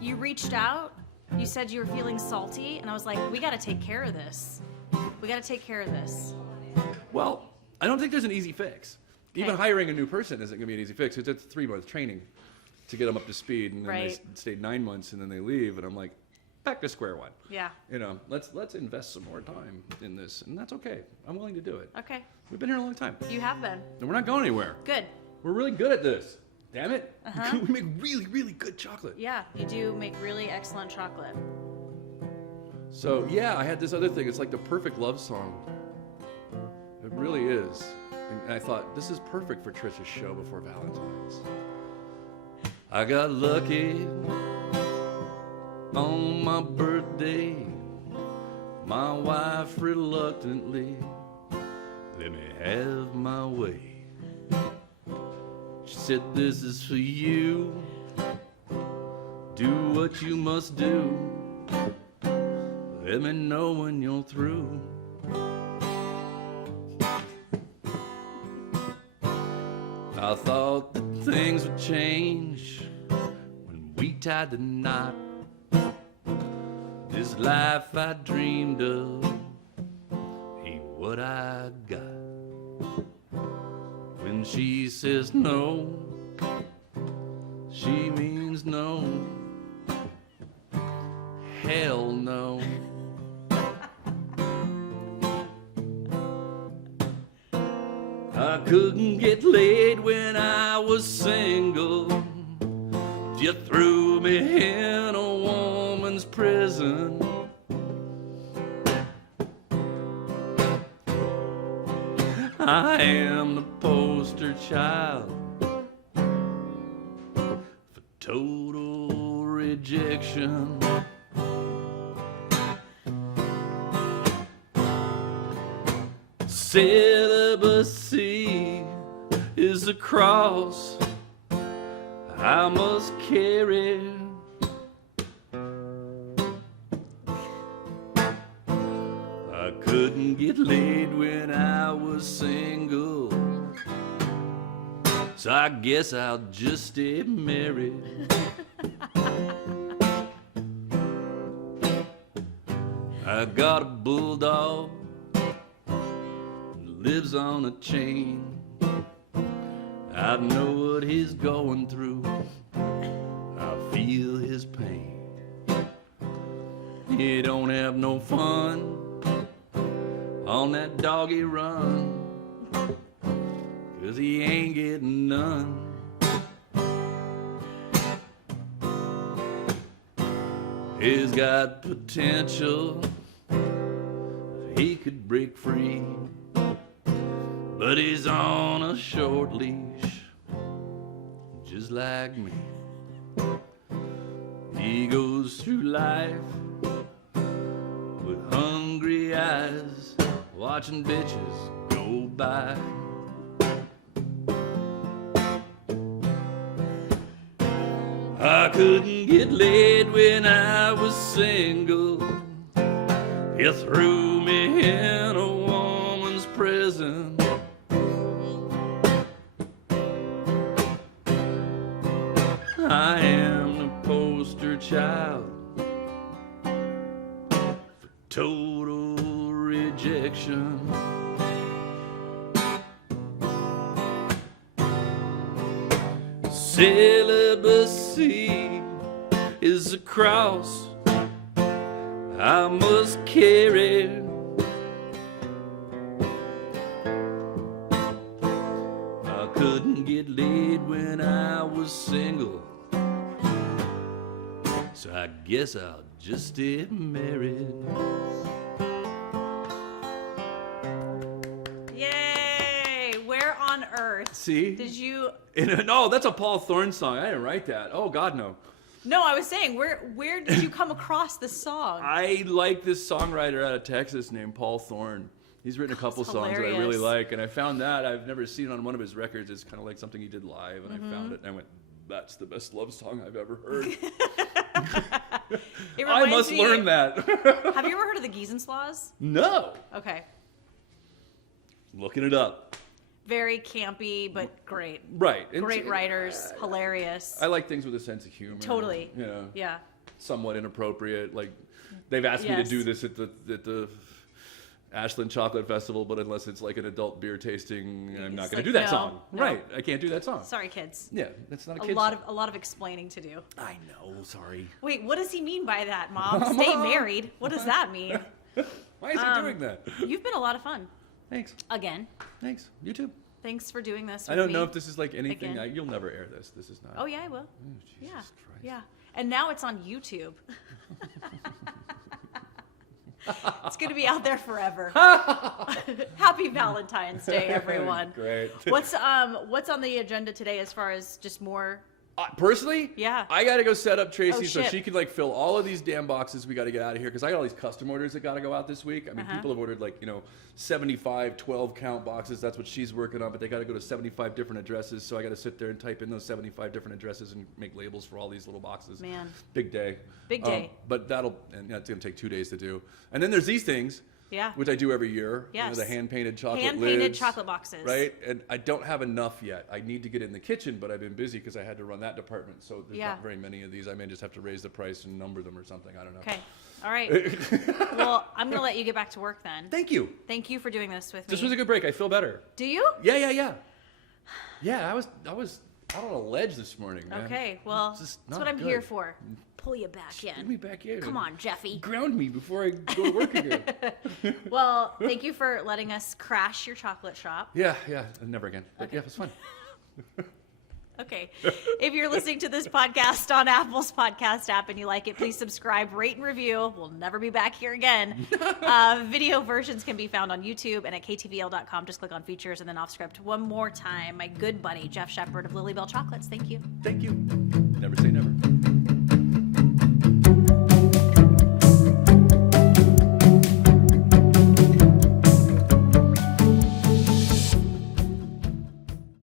you reached out, you said you were feeling salty, and I was like, we got to take care of this. We got to take care of this. Well, I don't think there's an easy fix. Even Okay. hiring a new person isn't going to be an easy fix. It's a 3-month training to get them up to speed, and then Right. they stayed 9 months, and then they leave, and I'm like, back to square one. Yeah. Let's invest some more time in this, and that's okay. I'm willing to do it. Okay. We've been here a long time, You have been. and we're not going anywhere. Good. We're really good at this. Damn it. Uh-huh. We make really, really good chocolate. Yeah, you do make really excellent chocolate. So, yeah, I had this other thing. It's like the perfect love song. It really is. And I thought, this is perfect for Trish's show before Valentine's. I got lucky on my birthday. My wife reluctantly let me have my way. She said, this is for you. Do what you must do. Let me know when you're through. I thought that things would change when we tied the knot. This life I dreamed of ain't what I got. When she says no, she means no. Hell no. I couldn't get laid when I was single. You threw me in a woman's prison. I am the poster child for total rejection. Celibacy is a cross I must carry. I couldn't get laid when I was single, so I guess I'll just stay married. I got a bulldog, lives on a chain. I know what he's going through. I feel his pain. He don't have no fun on that doggy run, 'cause he ain't getting none. He's got potential, he could break free, but he's on a short leash, just like me. He goes through life with hungry eyes, watching bitches go by. I couldn't get laid when I was single. You threw me in a woman's prison. I am the poster child for total rejection. Celibacy is a cross I must carry. I couldn't get laid when I was single, so I guess I'll just stay married. Yay! Where on earth See? did you? No, that's a Paul Thorne song. I didn't write that. Oh, God, no. No, I was saying, where did you come across this song? I like this songwriter out of Texas named Paul Thorne. He's written a couple That's songs that I really hilarious. like, and I found that. I've never seen it on one of his records. It's kind of like something he did live, and I found it, and I went, that's the best love song I've ever heard. It I reminds must me- learn that. Have you ever heard of the Giesenslaws? No. Okay. Looking it up. Very campy, but great. Right. Great writers, hilarious. I like things with a sense of humor. Totally. You know, Yeah. somewhat inappropriate. Like, they've asked me to Yes. do this at the Ashland Chocolate Festival, but unless it's like an adult beer tasting, I'm not It's going like, to do that no, song. no. Right. I can't do that song. Sorry, kids. Yeah, that's not a A kid's lot song. of a lot of explaining to do. I know, sorry. Wait, what does he mean by that, Mom? Stay married. What does that mean? Why is he doing that? You've been a lot of fun. Thanks. Again. Thanks. You too. Thanks for doing this. I with don't me. know if this is like anything. Again. You'll never air this. This is not. Oh yeah, I will. Oh, Jesus Yeah. Christ. Yeah. And now it's on YouTube. It's going to be out there forever. Happy Valentine's Day, everyone. Great. What's on the agenda today as far as just more? Personally, Yeah. I got to go set up Tracy Oh, so shit. she can like fill all of these damn boxes. We got to get out of here because I got all these custom orders that got to go out this week. I mean, people have ordered like 75 12 count boxes. That's what she's working on, but they got to go to 75 different addresses. So I got to sit there and type in those 75 different addresses and make labels for all these little boxes. Man. Big day. Big day. But that's going to take 2 days to do. And then there's these things. Yeah. Which I do every year. Yes. The hand-painted chocolate Hand-painted lids, chocolate boxes. Right? And I don't have enough yet. I need to get in the kitchen, but I've been busy because I had to run that department. So there's Yeah. not very many of these. I may just have to raise the price and number them or something. I don't know. Okay. All right. Well, I'm going to let you get back to work then. Thank you. Thank you for doing this with me. This was a good break. I feel better. Do you? Yeah. Yeah, I was out on a ledge this morning, man. Okay. Well, It's just that's not what I'm good. here for. Pull you back Get in. me back in. Come on, Jeffy. Ground me before I go to work again. Well, thank you for letting us crash your chocolate shop. Yeah. Never again. But yeah, it was fun. Okay. If you're listening to this podcast on Apple's podcast app and you like it, please subscribe, rate, and review. We'll never be back here again. Video versions can be found on YouTube and at ktvl.com. Just click on features and then off script. One more time, my good buddy, Jeff Shepard of Lillie Belle Chocolates. Thank you. Thank you.